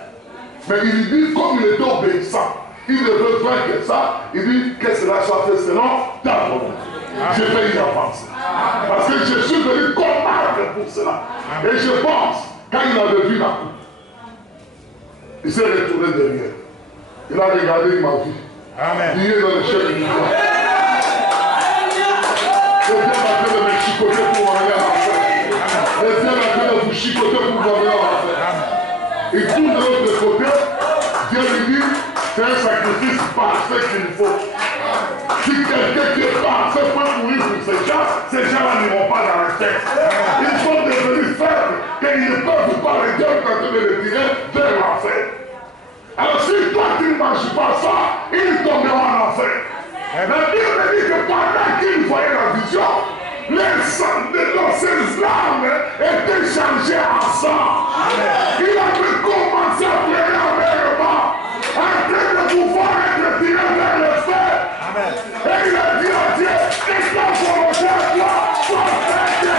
Mais il dit, comme il était obéissant, il ne veut faire que ça. Il dit que cela soit fait selon ta volonté. Je vais y avancer. Parce que je suis venu combattre pour cela. Et je pense, quand il avait vu la coupe, il s'est retourné derrière. Il a regardé, il m'a vu. Amen. Il est dans le chef du roi. Le Dieu m'a fait de me chicoter pour aller à l'enfer. Le Dieu m'a fait de vous chicoter pour aller à l'enfer. Il tourne de l'autre côté. Dieu lui dit, c'est un sacrifice parfait qu'il faut. Si quelqu'un qui est parfait peut mourir pour ces gens-là n'iront pas dans la tête. Ils sont devenus faibles, qu'ils ne peuvent pas les Dieu quand de les tirer vers l'enfer. Alors si toi tu ne manges pas ça, ils tomberont en enfer. La Bible dit que pendant qu'ils voyaient la vision, les sangs de ces larmes étaient changés en sang. Il avait commencé à pleurer amèrement, en train de pouvoir être tiré vers le feu. Et il a dit à Dieu, est-ce ta volonté à toi soit faite?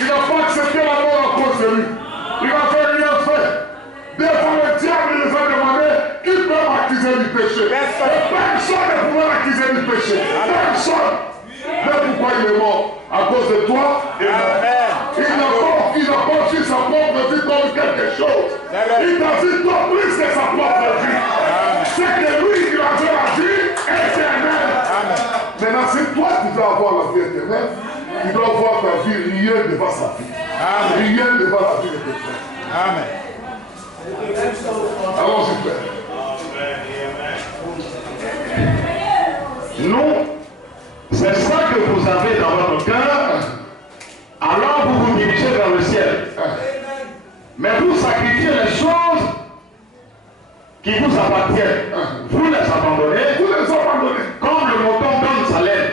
Il n'a pas accepté la mort à cause de lui. Il n'a fait rien fait. Devant le diable, il les a demandé qui peut m'accuser du péché. Et personne ne pouvait l'accuser du péché. Personne. Mais pourquoi il est mort? À cause de toi et moi. Il n'a pas vu sa propre vie comme quelque chose. Il t'a vu toi plus que sa propre vie. C'est que lui, il avait la vie éternelle. Maintenant, si toi tu veux avoir la vie éternelle, tu dois voir ta vie rien devant sa vie. Rien devant la vie de tes frères. Amen. Allons-y, frère. Nous, c'est ça que vous avez dans votre cœur. Alors vous vous dirigez vers le ciel. Mais vous sacrifiez les choses qui vous appartiennent. Vous les abandonnez. Vous les abandonnez. Comme le mouton donne sa laine.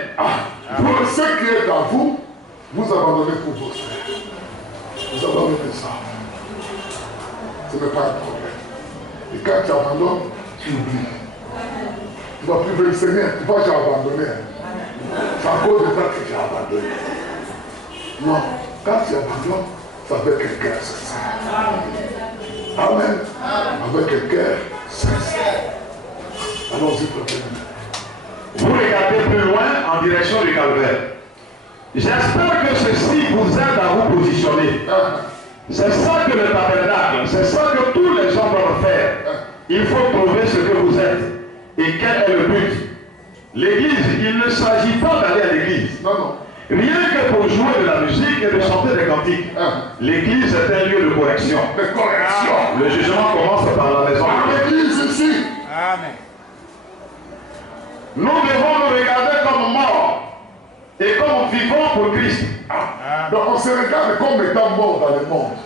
Pour ce qui est en vous, vous abandonnez pour vos frères. Vous abandonnez ça. Ce n'est pas un problème. Et quand tu abandonnes, tu oublies. Tu ne vas plus venir, Seigneur, tu vas j'ai abandonné. C'est à cause de ça que j'ai abandonné. Non, quand tu abandonnes, c'est avec un cœur sincère. Amen. Avec un cœur sincère. Allons-y, frère. Vous regardez plus loin en direction du calvaire. J'espère que ceci vous aide à vous positionner. C'est ça que le tabernacle, c'est ça que tous les gens doivent faire. Il faut trouver ce que vous êtes. Et quel est le but? L'église, il ne s'agit pas d'aller à l'église. Non, non. Rien que pour jouer de la musique et de chanter des cantiques. L'église est un lieu de correction. De correction. Le jugement commence par la maison. L'église ici. Amen. Nous devons nous regarder comme morts et comme vivants pour Christ. Donc on se regarde comme étant mort dans le monde.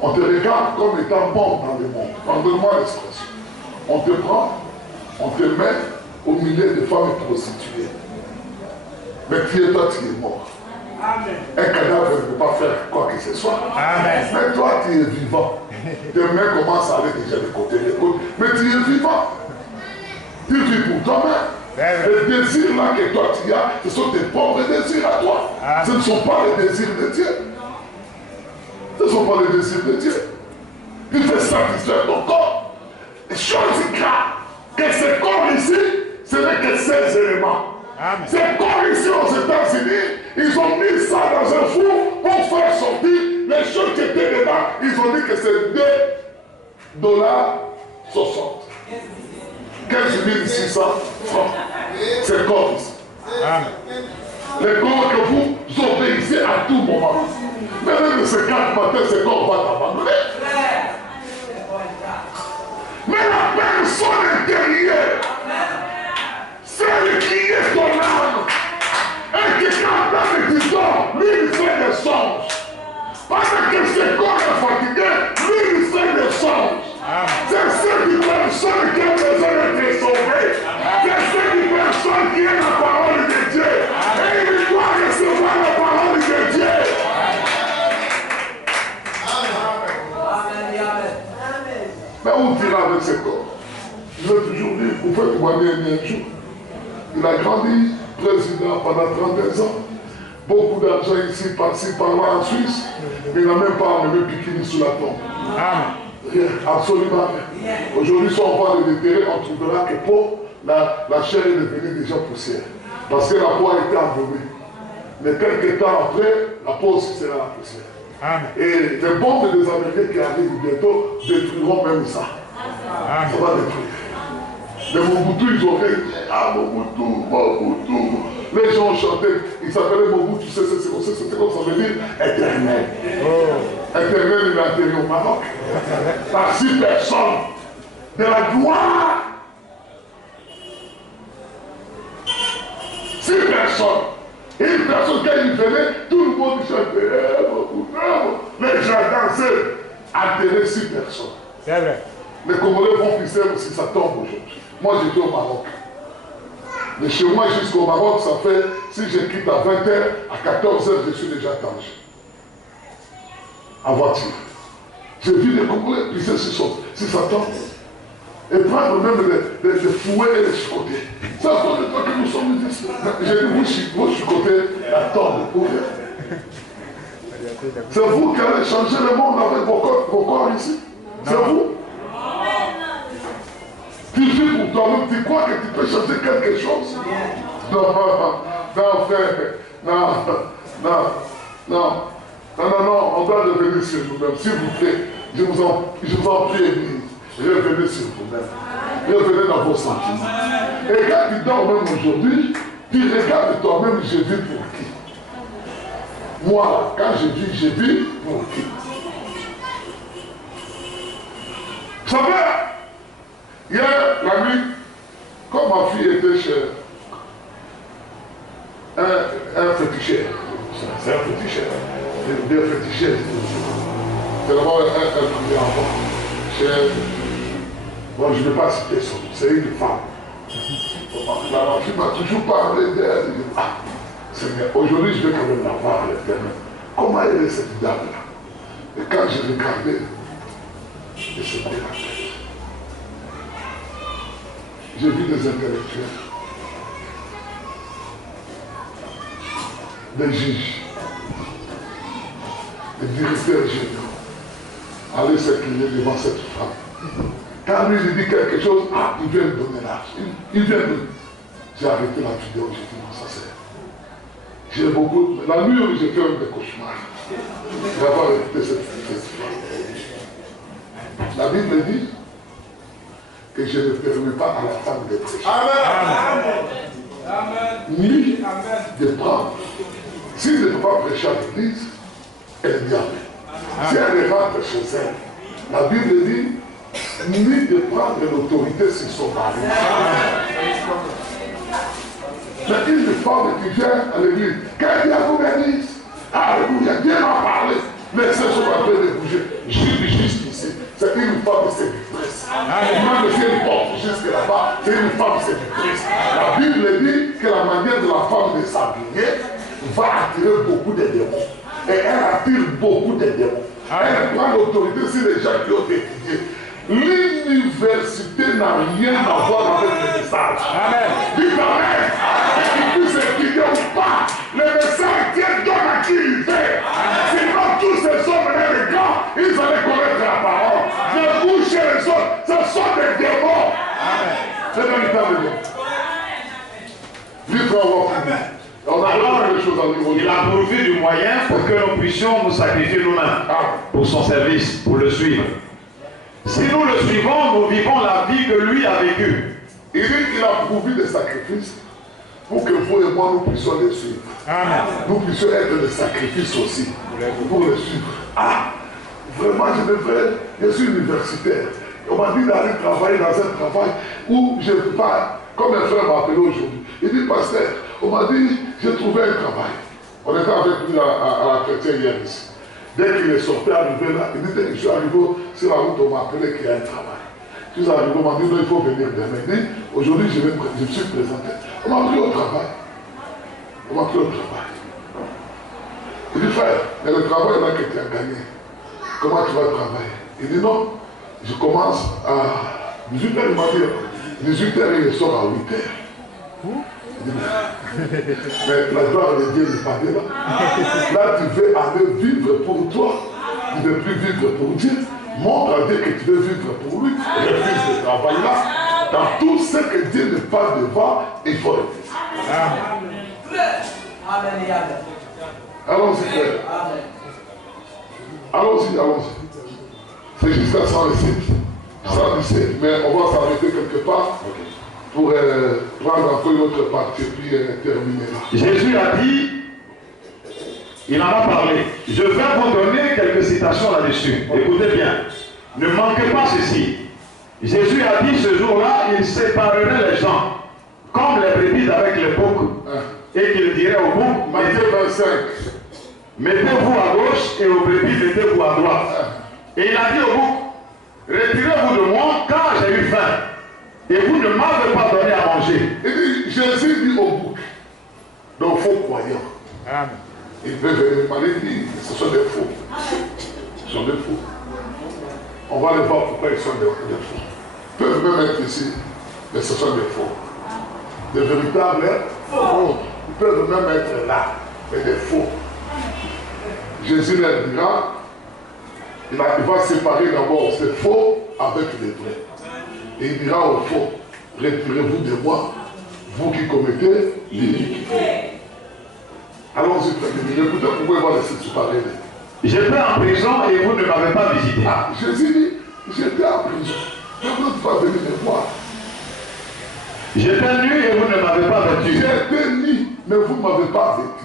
On te regarde comme étant mort dans le monde. Pardonne-moi l'expression. On te prend, on te met au milieu de femmes prostituées. Mais tu es toi, tu es mort. Amen. Un cadavre ne peut pas faire quoi que ce soit. Amen. Mais toi, tu es vivant. Tes mains commencent à aller déjà de côté. Mais tu es vivant. Tu vis pour toi-même. Les désirs là que toi tu as, ce sont tes propres désirs à toi. Ce ne sont pas les désirs de Dieu. Ce ne sont pas les désirs de Dieu. Tu fais satisfaire ton corps. Les choses graves. Que ce corps ici, ce n'est que ces éléments. Ces corps ici aux États-Unis, ils ont mis ça dans un four pour faire sortir les choses qui étaient dedans. Ils ont dit que c'est $2,60. 15 600 francs. C'est corps ici. Les corps que vous obéissez à tout moment. Même de ces 4 matins, ce corps va t'abandonner. Mais la personne intérieure, celle qui est ton âme, et qui quand même dit lui il fait des songes. Pendant que ce corps est fatigué, lui il fait des songes. C'est cette personne qui a besoin d'être sauvée. C'est cette personne qui est la parole de Dieu. Et il doit recevoir la parole de Dieu. Mais où tu iras avec ce corps? Je l'ai toujours dit, vous faites témoigner un jour. Il a grandi, président pendant 32 ans. Beaucoup d'argent ici, par-ci, par-là en Suisse. Mais il n'a même pas amené bikini sous la tombe. Amen. Rien, absolument rien. Aujourd'hui, si on va le déterrer, on trouvera que pour la chair est devenue déjà poussière. Parce que la peau a été embaumée. Mais quelques temps après, la peau aussi sera la poussière. Amen. Et les bombes des Américains qui arrivent bientôt détruiront même ça. Ça va détruire. Les Mobutu, ils ont dit, ah Mobutu, Mobutu. Les gens chantaient, ils s'appelaient Mobutu, c'était comme ça veut dire éternel. Éternel, il a atterri au Maroc. Par 6 personnes de la gloire. 6 personnes. Et une personne, quand il venait, tout le monde chantait, les gens dansaient. Atterré 6 personnes. C'est vrai. Les Congolais vont pisser aussi, ça tombe aujourd'hui. Moi, j'étais au Maroc. Mais chez moi, jusqu'au Maroc, ça fait, si je quitte à 20h, à 14h, je suis déjà Tanger. En voiture. J'ai vu les Congolais pisser sur sa tombe. Et prendre même les fouets et les chicoter. C'est à cause de toi que nous sommes ici. J'ai dit, vous chicotez la tombe. C'est vous qui allez changer le monde avec vos corps ici. C'est vous. Tu vis pour toi-même, tu crois que tu peux changer quelque chose? Non, frère. Non, on doit devenir sur nous-mêmes. S'il vous plaît, je vous en prie, Église. Revenez sur vous-même. Revenez dans vos sentiments. Et quand tu dors même aujourd'hui, tu regardes toi-même, je vis pour qui? Moi, quand je vis pour qui? Vous savez, hier, la nuit, quand ma fille était chez un féticheur, c'est un féticheur, des féticheurs, c'est d'abord un premier enfant, bon, je ne vais pas citer son nom, c'est une femme. La fille m'a toujours parlé d'elle. Ah, Seigneur, aujourd'hui je vais quand même la voir, l'Éternel. Comment elle est cette dame-là? Et quand je regardais, je sentais la tête. J'ai vu des intellectuels, des juges, des directeurs généraux aller s'incliner devant cette femme. Quand lui il dit quelque chose, ah, il vient me donner l'argent. Il vient me... J'ai arrêté la vidéo, j'ai dit non, ça c'est... J'ai beaucoup... La nuit où j'ai fait un des cauchemars, d'avoir écouté cette femme. La Bible dit que je ne permets pas à la femme de prêcher. Amen. Ni de prendre. Si je ne peux pas prêcher à l'église, elle est bien. Si elle rentre chez elle, la Bible dit ni de prendre l'autorité sur son mari. Mais une femme qui vient à l'église, qu'elle vient vous bénisse. Alléluia, Dieu m'a parlé. Laissez son appel de bouger. Juste ici. C'est une femme séductrice. Même si elle porte jusque là-bas, c'est une femme séductrice. La Bible dit que la manière de la femme de s'habiller va attirer beaucoup de démons. Et elle attire beaucoup de démons. Elle prend l'autorité sur les gens qui ont étudié. L'université n'a rien à voir avec le message. Dites amen. Qu'il puisse étudier ou pas, le message Dieu donne à qui il fait. Sinon tous ces hommes-là, les gars, ils allaient connaître la parole. Ne bouchez les autres, ce sont des démons. C'est véritable démon. Dites on a les choses à niveau. Il a pourvu du moyen pour que nous puissions nous sacrifier nous-mêmes pour son service, pour le suivre. Si nous le suivons, nous vivons la vie que lui a vécue. Il dit qu'il a pourvu des sacrifices pour que vous et moi nous puissions les suivre. Amen. Nous puissions être des sacrifices aussi pour les suivre. Ah, vraiment, je suis universitaire. On m'a dit d'aller travailler dans un travail où je ne peux pas, comme un frère m'a appelé aujourd'hui. Il dit, pasteur, on m'a dit, j'ai trouvé un travail. On était avec lui à la chrétienne hier ici. Dès qu'il est sorti, arrivé là, il dit, je suis arrivé sur la route, on m'a appelé qu'il y a un travail. Je suis arrivé, on m'a dit, non, il faut venir demain. Il dit, aujourd'hui, je suis présenté. On m'a pris au travail. On m'a pris au travail. Il dit, frère, mais le travail là que tu as gagné, comment tu vas travailler? Il dit, non, je commence à 18h, il m'a dit, 18h, il sort à 8h. Mais la gloire de Dieu n'est pas là. Là, tu veux aller vivre pour toi. Tu ne veux plus vivre pour Dieu. Montre à Dieu que tu veux vivre pour lui. Refuse ce travail-là. Dans tout ce que Dieu ne pas devant, il faut refuser. Amen. Allons-y, frère. Allons-y. C'est jusqu'à 117. Mais on va s'arrêter quelque part. Pour prendre encore une autre partie et puis terminer là. Jésus a dit, il en a parlé. Je vais vous donner quelques citations là-dessus. Écoutez bien. Ne manquez pas ceci. Jésus a dit ce jour-là, il séparerait les gens comme les brebis avec les boucs. Et qu'il dirait aux boucs, Matthieu 25. Mettez-vous à gauche et aux brebis, mettez-vous à droite. Et il a dit aux boucs, retirez-vous de moi car j'ai eu faim. Et vous ne m'avez pas donné à manger. Il dit, Jésus dit au bouc, donc faux croyants. Amen. Ils peuvent venir parler, dire, ce sont des faux. Ce sont des faux. On va les voir pourquoi ils sont des faux. Ils peuvent même être ici, mais ce sont des faux. Des véritables faux. Ils peuvent même être là, mais des faux. Jésus leur dira, il va séparer d'abord ces faux avec les vrais. Et il dira au faux, retirez-vous de moi, vous qui commettez l'iniquité. Allons-y, frère. Écoutez, vous pouvez voir les séparés. J'étais en prison et vous ne m'avez pas visité. Ah, Jésus dit, j'étais en prison. Mais vous n'êtes pas venu me voir. J'étais nu et vous ne m'avez pas vêtu. J'étais nu, mais vous ne m'avez pas vêtu.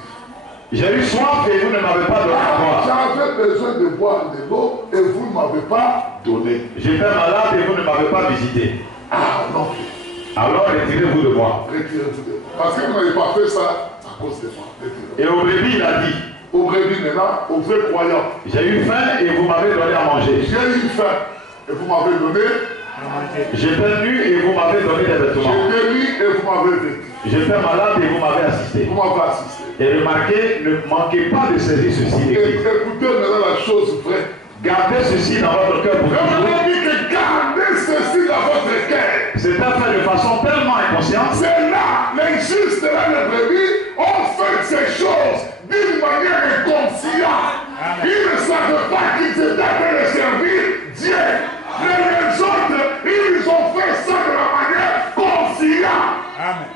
J'ai eu soif et vous ne m'avez pas donné à boire. J'avais besoin de boire de l'eau et vous ne m'avez pas donné. J'étais malade et vous ne m'avez pas visité. Ah non. Alors retirez-vous de moi. Retirez-vous de moi. Parce que vous n'avez pas fait ça à cause de moi. Et au brebis, il a dit, au brebis maintenant, aux vrais croyants. j'ai eu faim et vous m'avez donné à manger. J'ai eu faim et vous m'avez donné. J'étais nu et vous m'avez donné des vêtements. J'étais nu et vous m'avez vêtu. J'étais malade et vous m'avez assisté. Vous m'avez assisté. Et remarquez, ne manquez pas de saisir ceci, Et l'église. écoutez maintenant la chose vraie. Gardez ceci dans votre cœur pour Je toujours. vous ai dit que gardez ceci dans votre cœur. C'est fait de façon tellement inconsciente. C'est là, les justes de la brebis ont fait ces choses d'une manière inconsciente. Ils ne savaient pas qu'ils étaient en train de servir Dieu. Mais les autres, ils ont fait ça de la manière consciente. Amen.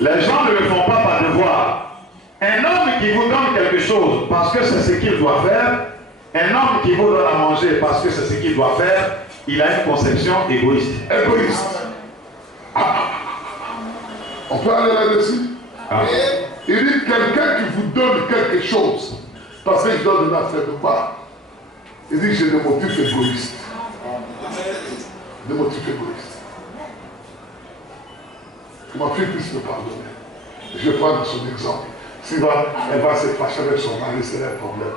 Les gens ne le font pas par devoir. Un homme qui vous donne quelque chose parce que c'est ce qu'il doit faire, un homme qui vous donne à manger parce que c'est ce qu'il doit faire, il a une conception égoïste. Égoïste. On peut aller là-dessus. Il dit quelqu'un qui vous donne quelque chose parce qu'il doit donner à faire de part. Il dit j'ai des motifs égoïstes. Des motifs égoïstes. Que ma fille puisse me pardonner. Je vais prendre son exemple. Si elle va se fâcher avec son mari, c'est un problème.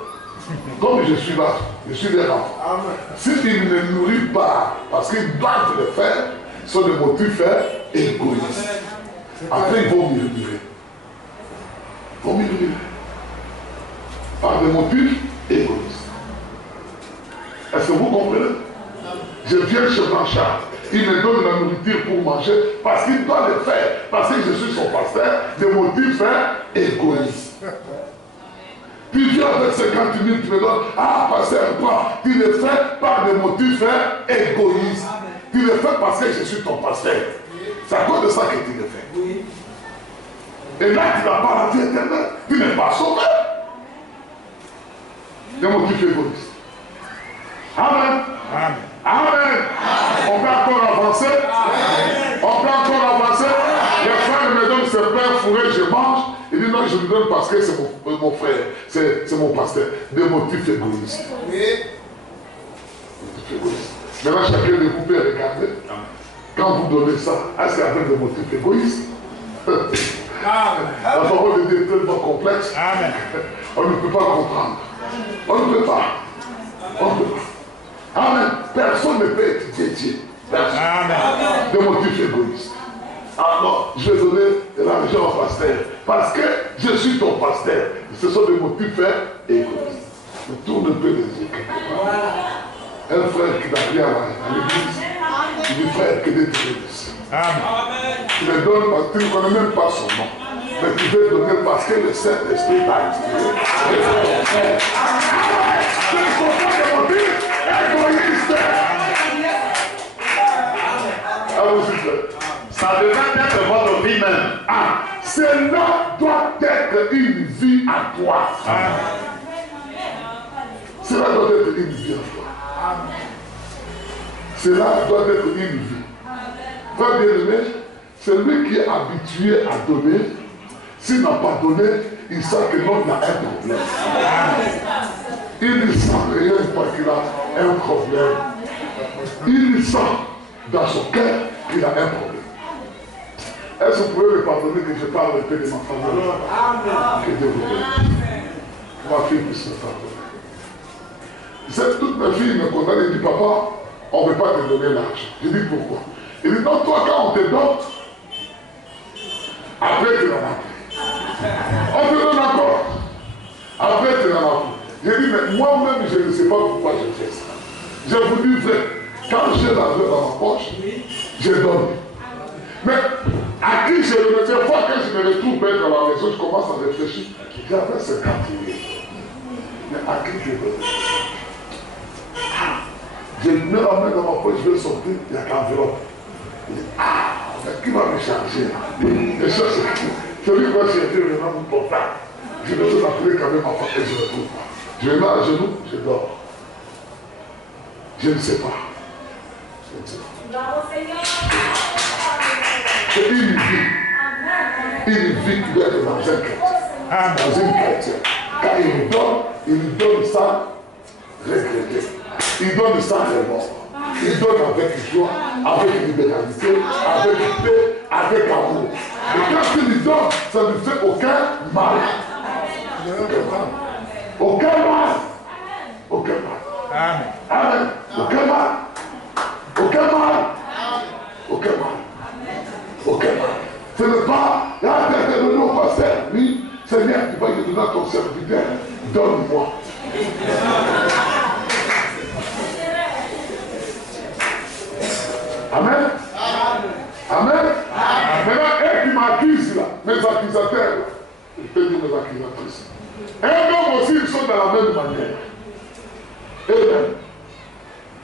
Comme je suis là, je suis des enfants. S'il ne nourrit pas, parce qu'ils doivent le faire, ce sont des motifs égoïstes. Après, ils vont murmurer. Ils vont murmurer. Par des motifs égoïstes. Est-ce que vous comprenez? Je viens chez Blanchard. Il me donne la nourriture pour manger parce qu'il doit le faire. Parce que je suis son pasteur. Des motifs égoïstes. Puis viens avec 50 000, tu me donnes. Ah, pasteur, quoi? Tu le fais par des motifs égoïstes. Tu le fais parce que je suis ton pasteur. C'est à cause de ça que tu le fais. Oui. Et là, tu n'as pas la vie éternelle. Tu n'es pas sauvé. Des motifs égoïstes. Amen. Amen. Amen. On peut encore avancer. Amen. On peut encore avancer. Le frère me donne ce pain fourré, je mange. Il dit non, je lui donne parce que c'est mon frère, c'est mon pasteur. Des motifs égoïstes. Oui. Motifs égoïstes. Maintenant, chacun de vous peut regarder. Quand vous donnez ça, est-ce qu'il y a des motifs égoïstes? La parole de Dieu est tellement complexe. Amen. On ne peut pas comprendre. On ne peut pas. On ne peut pas. Amen. Personne ne peut étudier Dieu. Personne. Amen. Des motifs égoïstes. Alors, je vais donner de l'argent au pasteur. Parce que je suis ton pasteur. Ce sont des motifs égoïstes. Je tourne un peu les yeux quelque part. Un frère qui n'a rien à l'église. Il dit frère, que Dieu te bénisse. Amen. Tu le donnes parce que tu ne connais même pas son nom. Mais tu veux donner parce que le Saint-Esprit t'a inspiré. Ce ne sont pas des motifs égoïstes. Ça devrait être votre vie même. Ah, cela doit être une vie à toi. Cela doit être une vie à toi. Cela doit être une vie. Frère bien-aimé, celui qui est habitué à donner, s'il n'a pas donné, il sent que non, il a un problème. Il ne sent rien parce qu'il a un problème. Il sent dans son cœur qu'il a un problème. Est-ce que vous pouvez me pardonner que je parle un peu de ma famille? Amen. Que Dieu vous bénisse. Ma fille puisse me pardonner. C'est toute ma fille me condamne et dit papa, on ne veut pas te donner l'argent. Je dis pourquoi? Il dit non, toi quand on te donne, après tu n'en as plus. On te donne encore. Après tu n'en as plus. J'ai dit mais moi-même je ne sais pas pourquoi je fais ça. Je vous dis vrai, quand j'ai l'argent dans ma poche, je donne. Mais à qui je le mettais, fois que je me retrouve bien dans la maison, je commence à réfléchir. J'avais 50 000. Mais à qui je veux? Je mets la main dans ma poche, je vais sortir, il n'y a qu'enveloppe. Il dit, ah, mais qui va me charger? Et ça, c'est celui qui va chercher vraiment mon portable. Je vais appeler quand même ma femme et je ne le trouve pas. Je me mets à genoux, je dors. Je ne sais pas. Je ne sais pas. C'est une vie. Une vie qui doit être dans un chrétien. Dans une chrétienne. Quand il donne ça regretté. Il donne ça vraiment. Il donne avec joie, avec libéralité, avec paix, avec amour. Et quand il lui donne, ça ne fait aucun mal. Aucun mal. Aucun mal. Amen. Amen. Aucun mal. Aucun mal. Aucun mal. Aucun mal. Ce n'est pas la tête de nos pasteur. Oui, Seigneur, tu vas te donner à ton serviteur. Donne-moi. Amen. Amen. Maintenant, eux qui m'accusent là, mes accusateurs, je peux dire mes accusatrices. Eux-mêmes aussi, ils sont de la même manière.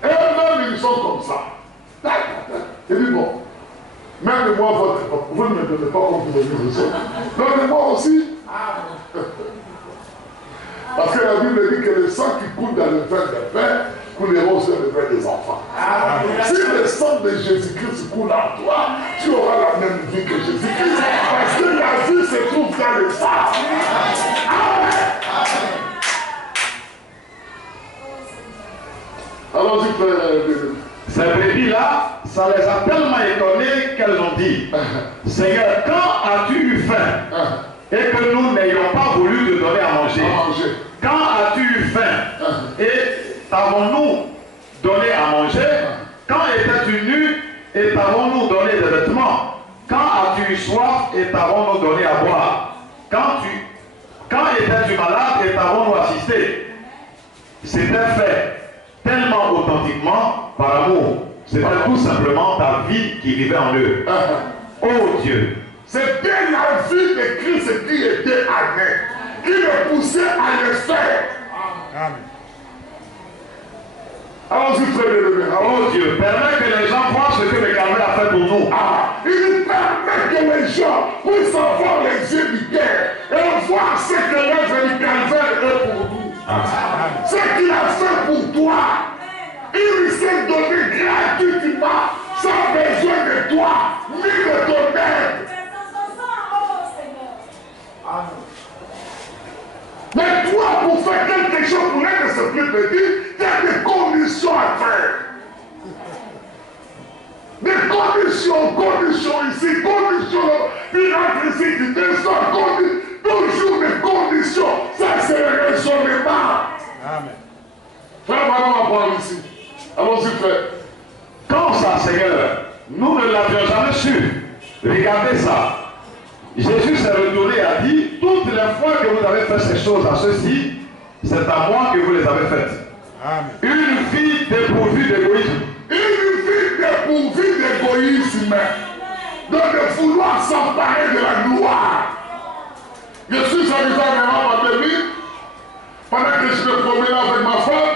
Eux-mêmes, ils sont comme ça. Et puis bon, même moi, vous ne me donnez pas compte de mes raisons. Donnez-moi aussi. Parce que la Bible dit que le sang qui coule dans le vin des pères couleront sur le vin des enfants. Si le sang de Jésus-Christ coule en toi, tu auras la même vie que Jésus-Christ. Parce que la vie se trouve dans le sang. Amen. Allons-y, frère. Ces brebis-là, ça les a tellement étonnés qu'elles ont dit, Seigneur, quand as-tu eu faim et que nous n'ayons pas voulu te donner à manger? Quand as-tu eu faim et t'avons-nous donné à manger? Quand étais-tu nu et t'avons-nous donné des vêtements? Quand as-tu eu soif et t'avons-nous donné à boire? Quand étais-tu malade et t'avons-nous assisté? C'était fait tellement authentiquement par amour. C'était tout simplement ta vie qui vivait en eux. Oh Dieu! C'était la vie de Christ qui était en eux, qui le poussait à le faire. Amen. Allons-y, frère de Oh Dieu, permets que les gens voient ce que le Calvaire a fait pour nous. Il permet que les gens puissent avoir les yeux du cœur et voir ce que l'œuvre du Calvaire est pour nous. Ce qu'il a fait pour toi, il s'est donné gratuitement, sans besoin de toi, ni de ton aide. Mais toi, pour faire quelque chose pour l'un de ces plus petits, il y a des conditions à faire. Des conditions ici, conditions là, il entre ici, tu descends, toujours des conditions. Ça, c'est le raisonnement. Amen. Frère, maintenant, on va parler ici. Allons-y, frère. Quand ça, Seigneur, nous ne l'avions jamais su. Regardez ça. Jésus s'est retourné et a dit, toutes les fois que vous avez fait ces choses à ceux-ci, c'est à moi que vous les avez faites. Amen. Une vie dépourvue d'égoïsme. Une vie dépourvue d'égoïsme. De vouloir s'emparer de la gloire. Je suis arrivé à ma bébé, pendant que je me promenais avec ma femme,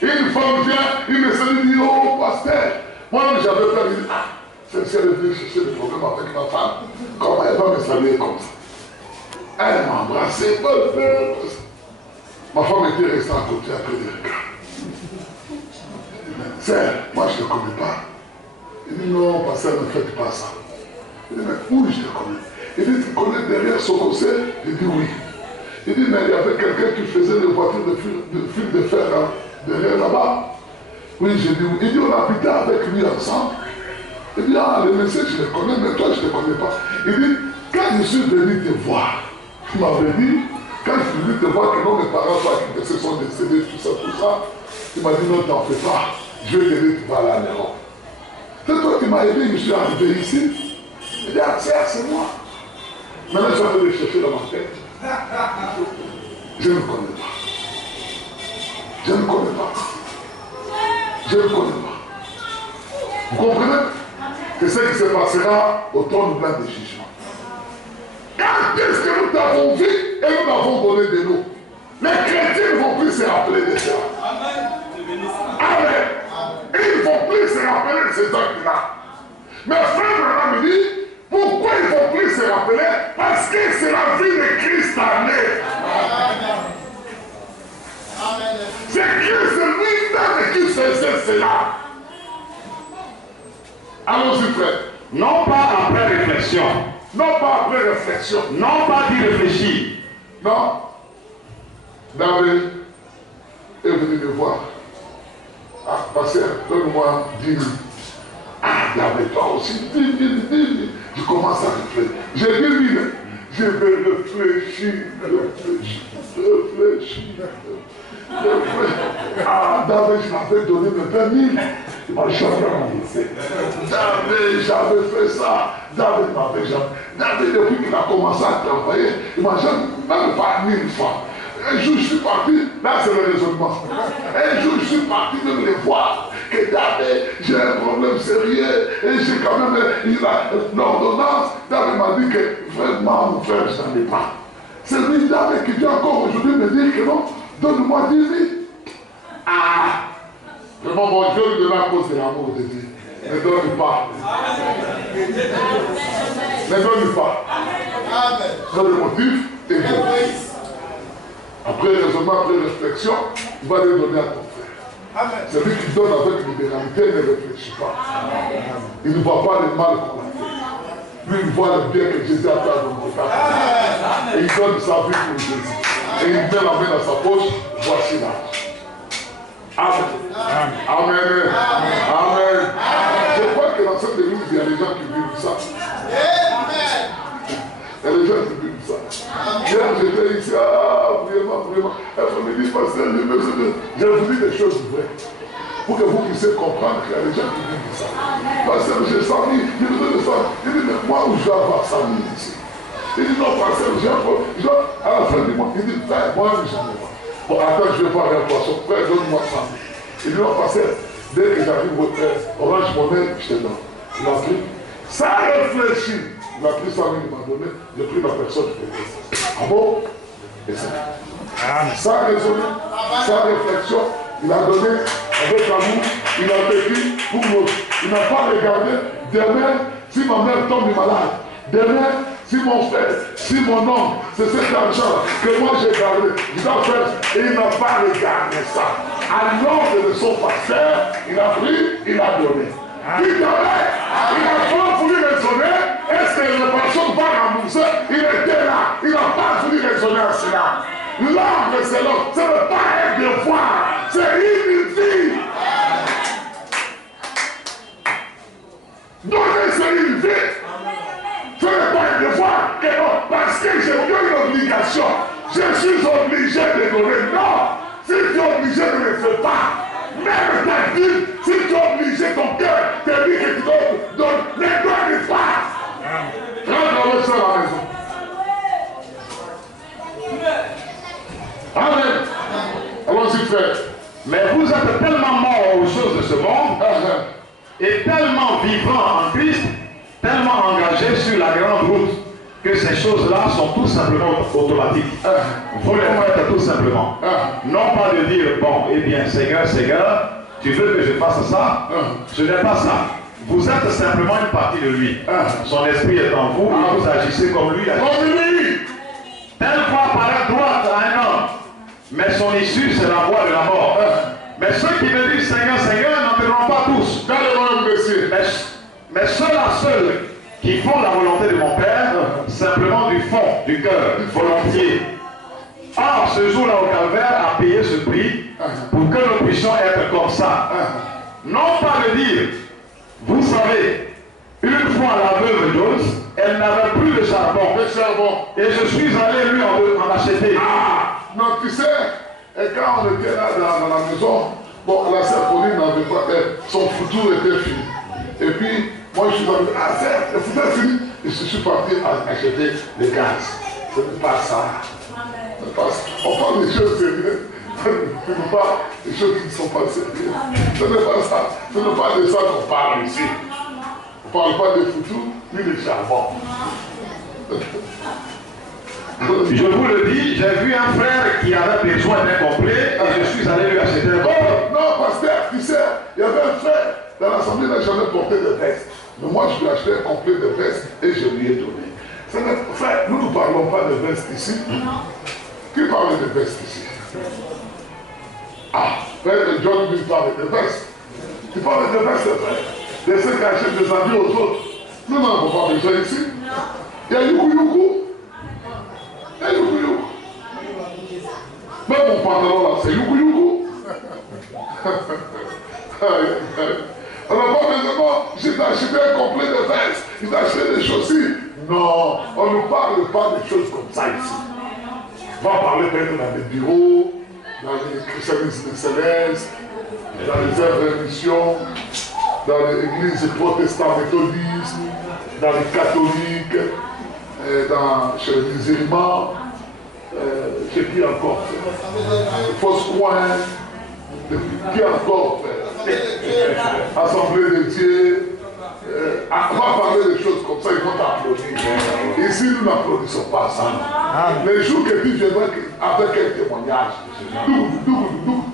une femme vient, il me dit, oh pasteur, moi j'avais peur, il dit, c'est elle est venue chercher le problème avec ma femme, comment elle va me saluer comme ça? Elle m'a embrassé, ma femme était restée à côté après des regards. Sœur, moi je ne te connais pas. Il dit, non, pasteur, ne faites pas ça. Il dit, mais où je te connais? Il dit, tu connais derrière son conseil? Il dit, oui. Il dit, mais il y avait quelqu'un qui faisait des voitures de fil de fer hein, derrière là-bas. Oui, j'ai dit, oui. Il dit, on habitait avec lui ensemble. Il dit, ah, le monsieur, je le connais, mais toi, je ne te connais pas. Il dit, quand je suis venu te voir, tu m'avais dit, quand je suis venu te voir que non, mes parents se sont décédés, tout ça, tu m'as dit, non, t'en fais pas. Je vais t'aider, tu vas aller à l'Europe. C'est toi qui m'as aidé, je suis arrivé ici. Il dit, ah, c'est moi. Maintenant, je vais aller le chercher dans ma tête. Je ne connais pas. Je ne connais pas. Je ne connais pas. Vous comprenez? C'est ce qui se passera au trône blanc de jugement. Quand est-ce que nous t'avons vu et nous t'avons donné de nous? Les chrétiens ne vont plus se rappeler de ça. Amen. Ils ne vont plus se rappeler de ces actes-là. Mais frère Branham me dit, pourquoi ils ne vont plus se rappeler? Parce que c'est la vie de Christ en eux. C'est Christ lui-même qui faisait cela. Allons-y, frère. Non pas après réflexion. Non pas après réflexion. Non pas d'y réfléchir. Non. David est venu me voir. Ah, pasteur, donne-moi 10 minutes. Ah, David, toi aussi, 10 minutes. Je commence à réfléchir. J'ai 10 minutes. Je vais réfléchir. Ah, David, je m'avais donné mes 20 000. Il m'a jamais remboursé. David, j'avais fait ça. David m'avait jamais. David, depuis qu'il a commencé à travailler, il m'a jamais, même pas 1000 fois. Un jour, je suis parti, là c'est le raisonnement. Un jour, je suis parti de les voir que David, j'ai un problème sérieux et j'ai quand même l'ordonnance. David m'a dit que vraiment, mon frère, je n'en ai pas. C'est lui, David, qui vient encore aujourd'hui me dire que non, donne-moi 10 000. Ah! Vraiment, bon, je vais lui donner à cause de l'amour de Dieu. Ne donne pas. Ne donne pas. C'est le motif et bon. Après raisonnement, après réflexion, il va les donner à ton frère. C'est lui qui donne avec libéralité et ne réfléchit pas. Il ne voit pas le mal qu'on a fait. Lui, il voit le bien que Jésus a fait à notre frère. Et il donne sa vie pour Jésus. Et il met la main dans sa poche, voici l'argent. Amen. Amen. Amen. Je crois que dans cette église, il y a des gens qui vivent ça. Il y a des gens qui vivent ça. Hier, j'étais ici, vraiment. Elle me dit, pasteur, je vous dis des choses vraies. Pour que vous puissiez comprendre qu'il y a des gens qui vivent ça. Pasteur, j'ai 100 000, il me donne 100 000. Il dit, mais moi, où je vais avoir 100 000 ici? Il dit, non, pasteur, j'ai un peu. À la fin du mois, il dit, moi, j'en ai pas. Bon, attends, je vais voir un poisson. Frère, donne-moi 100 000. Il dit, non, pasteur, dès que j'arrive au frère, Orange Monnaie, je te donne. Il a pris. Ça réfléchit. Il a pris 100 000, il m'a donné. J'ai pris la personne qui fait ça. Ah bon? Et c'est sans raisonner, sans réflexion, il a donné avec amour, il a vécu pour nous. Il n'a pas regardé. Demain, si ma mère tombe malade, demain, si mon frère, si mon oncle, c'est cet argent que moi j'ai gardé, il dois faire, et il n'a pas regardé ça. À l'ordre de son pasteur, il a pris, il a donné. Il donnait, il a pas voulu raisonner, est-ce que la personne va rembourser? Il était là, il n'a pas voulu raisonner à cela. L'ordre c'est l'ordre, ce n'est pas un devoir, c'est inutile. Donner c'est inutile. Ce n'est pas un devoir, que non, parce que j'ai une obligation. Je suis obligé de donner. Non, si tu es obligé de ne le faire pas, même ta vie, si tu es obligé, ton cœur te dit que tu dois donner, ne donne pas. Rentre avec ça à la maison. Amen. Allons-y, frère. Mais vous êtes tellement morts aux choses de ce monde et tellement vivants en Christ, tellement engagés sur la grande route, que ces choses-là sont tout simplement automatiques. Vous les faites tout simplement. Non pas de dire, bon, eh bien, Seigneur, tu veux que je fasse ça? Ce n'est pas ça. Vous êtes simplement une partie de lui. Son esprit est en vous et vous agissez comme lui agit. Telle fois paraît droite à un homme, mais son issue, c'est la voie de la mort. Mais ceux qui me disent Seigneur, Seigneur, n'entreront pas tous. Mais ceux qui font la volonté de mon Père, simplement du fond, du cœur, volontiers. Or, ce jour-là au Calvaire a payé ce prix pour que nous puissions être comme ça. Non pas de dire, vous savez, une fois la veuve Jones, elle n'avait plus de charbon. Et je suis allé lui en acheter. Non, tu sais, et quand on était là dans la maison, bon, la sœur Pauline n'avait pas, son futur était fini. Et puis, moi je suis allé, le futur est fini. Et je suis parti acheter les gaz. Ce n'est pas ça. On parle des choses sérieuses. Ce n'est pas des choses qui ne sont pas sérieuses. Ce n'est pas ça. Ce n'est pas de ça qu'on parle ici. On ne parle pas de futur, ni de charbon. Je vous le dis, j'ai vu un frère qui avait besoin d'un complet et je suis allé lui acheter un complet. Non, pasteur, tu sais, il y avait un frère dans l'assemblée qui n'a jamais porté de veste. Mais moi, je lui ai acheté un complet de veste et je lui ai donné. Frère, nous ne parlons pas de veste ici. Qui parle de veste ici? frère John lui parle de vestes. Tu parles de vestes, frère. De ceux qui achètent des habits aux autres. Nous n'avons pas besoin ici. Il y a Youkou Youkou. Il y a Youkou Youkou. Même mon pantalon là, c'est Youkou Youkou. On n'a pas besoin, j'ai acheté un complet de vestes, j'ai acheté des chaussures. Non, on ne parle pas de choses comme ça ici. On va parler peut-être dans les bureaux, dans les christianismes célestes, dans les œuvres de mission, dans l'église protestante méthodiste, dans les catholiques, chez les musulmans, chez qui encore Fausse-Coin, qui encore Assemblée de Dieu. On va parler des choses comme ça, ils vont t'applaudir. Ici, nous n'applaudissons pas ça. Les jours que tu viendras avec un témoignage,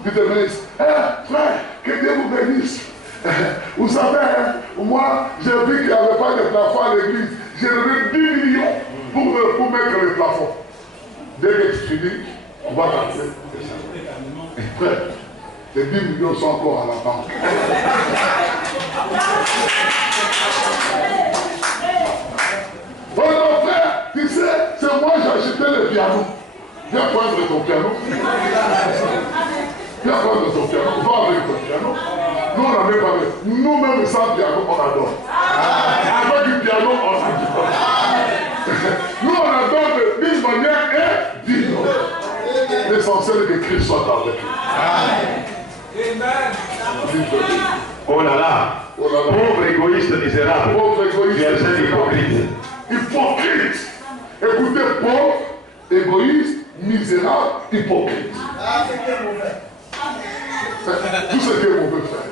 tu te bénisses. Frère, que Dieu vous bénisse. Vous savez, moi, j'ai vu qu'il n'y avait pas de plafond à l'église. J'ai donné 10 millions pour mettre les plafonds. Dès que tu finis, on va t'appeler. Frère, les 10 millions sont encore à la banque. Bon, frère, tu sais, c'est moi j'ai acheté le piano. Viens prendre ton piano. Viens prendre ton piano. Va avec ton piano. Nous, on n'a même pas. Nous-mêmes, sans piano, on adore. Avec du piano, on adore. Nous, on adore d'une manière indigne. L'essentiel est que Christ soit avec nous. Amen. Oh là là. Oh là là. Pauvre égoïste misérable. Pauvre égoïste. Verset hypocrite. Hypocrite. Écoutez, pauvre, égoïste, misérable, hypocrite. Tout ce qui est mauvais faire.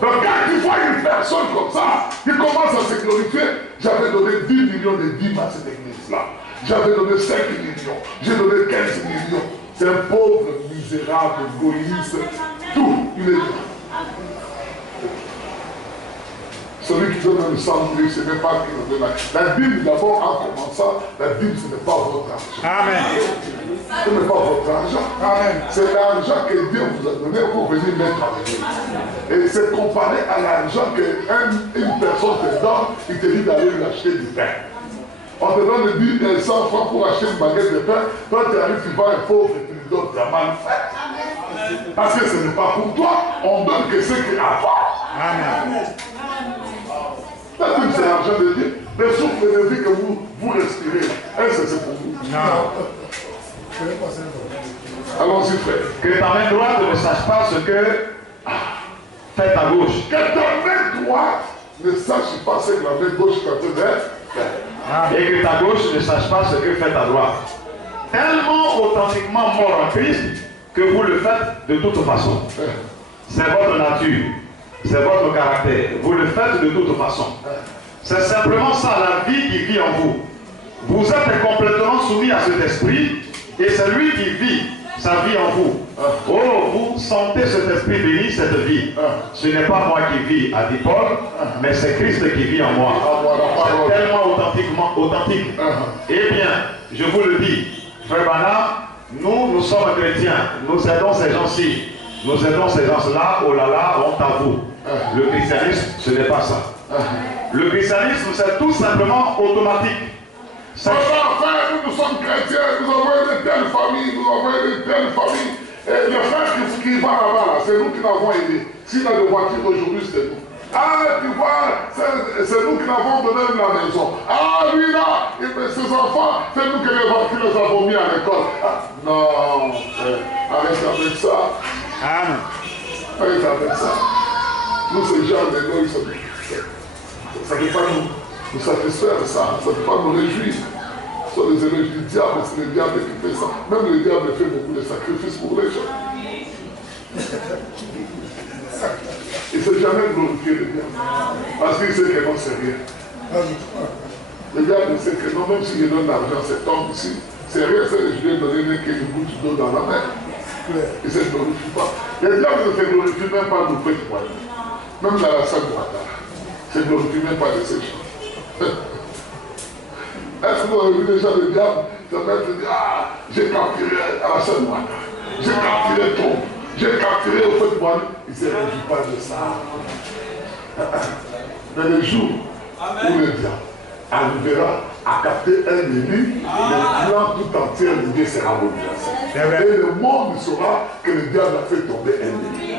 Donc quand tu vois une personne comme ça, qui commence à se glorifier, j'avais donné 10 millions de dîmes à cette église-là. J'avais donné 5 millions. J'ai donné 15 millions. C'est un pauvre, misérable, égoïste. Tout, il est là. Celui qui donne le sang, ce n'est pas qui nous donne la Bible. D'abord, en commençant, la Bible, ce n'est pas votre argent. Amen. Ce n'est pas votre argent. Amen. C'est l'argent que Dieu vous a donné pour venir mettre à l'église. Et c'est comparé à l'argent qu'une personne te donne, il te dit d'aller lui acheter du pain. On te donne 100 francs pour acheter une baguette de pain. Toi, tu arrives, tu vas un pauvre et tu lui donnes ta mal fait. Parce que ce n'est pas pour toi. On donne que ce qu'il y a à voir. Amen. La Bible, c'est l'argent de Dieu. Le souffle de vie que vous respirez, est-ce que c'est pour vous? Non. Allons-y, frère. Que ta main droite ne sache pas ce que fait ta gauche. Que ta main droite ne sache pas ce que la main gauche est en train de faire. Et que ta gauche ne sache pas ce que fait ta droite. Tellement authentiquement mort en Christ que vous le faites de toute façon. C'est votre nature. C'est votre caractère. Vous le faites de toute façon. C'est simplement ça, la vie qui vit en vous. Vous êtes complètement soumis à cet esprit et c'est lui qui vit sa vie en vous. Oh, vous sentez cet esprit béni, cette vie. Ce n'est pas moi qui vis, a dit Paul, mais c'est Christ qui vit en moi. C'est tellement authentique. Eh bien, je vous le dis, frère Bana, nous sommes chrétiens. Nous aidons ces gens-ci. Nous aidons ces gens-là, oh là là, honte à vous. Le christianisme, ce n'est pas ça. Le christianisme, c'est tout simplement automatique. Frère, nous sommes chrétiens, nous avons une telle famille, nous avons une telle famille. Et le frère qui va là-bas, c'est nous qui l'avons aidé. S'il a de voiture aujourd'hui, c'est nous. Ah, tu vois, c'est nous qui l'avons donné la maison. Ah, lui là, ses enfants, c'est nous qui les avons mis à l'école. Ah, non, arrête avec ça. Amen. Arrête avec ça. Nous, ces gens de nous, ça ne peut pas nous satisfaire, ça ne peut pas nous réjouir. Ce sont les éloges du diable, c'est le diable qui fait ça. Même le diable fait beaucoup de sacrifices pour les gens. Il ne s'est jamais glorifié le diable. Parce qu'il sait que non, c'est rien. Le diable sait que non, même s'il donne l'argent, cet homme ici, c'est rien, c'est que je lui ai donné une goutte d'eau dans la main. Il ne se glorifie pas. Le diable ne se glorifie même pas de près de moi. Même dans la salle de la table. Il ne se glorifie même pas de ces gens. Est-ce que vous avez vu déjà le diable se mettre et dire, ah, j'ai capturé à la salle de la table. j'ai capturé tout. J'ai capturé au fait moi. Il ne se réjouit pas de ça. Mais le jour où le diable arrivera à capter un ennemi, le plan tout entier ennemi sera bouleversé. Et le monde saura que le diable a fait tomber un ennemi.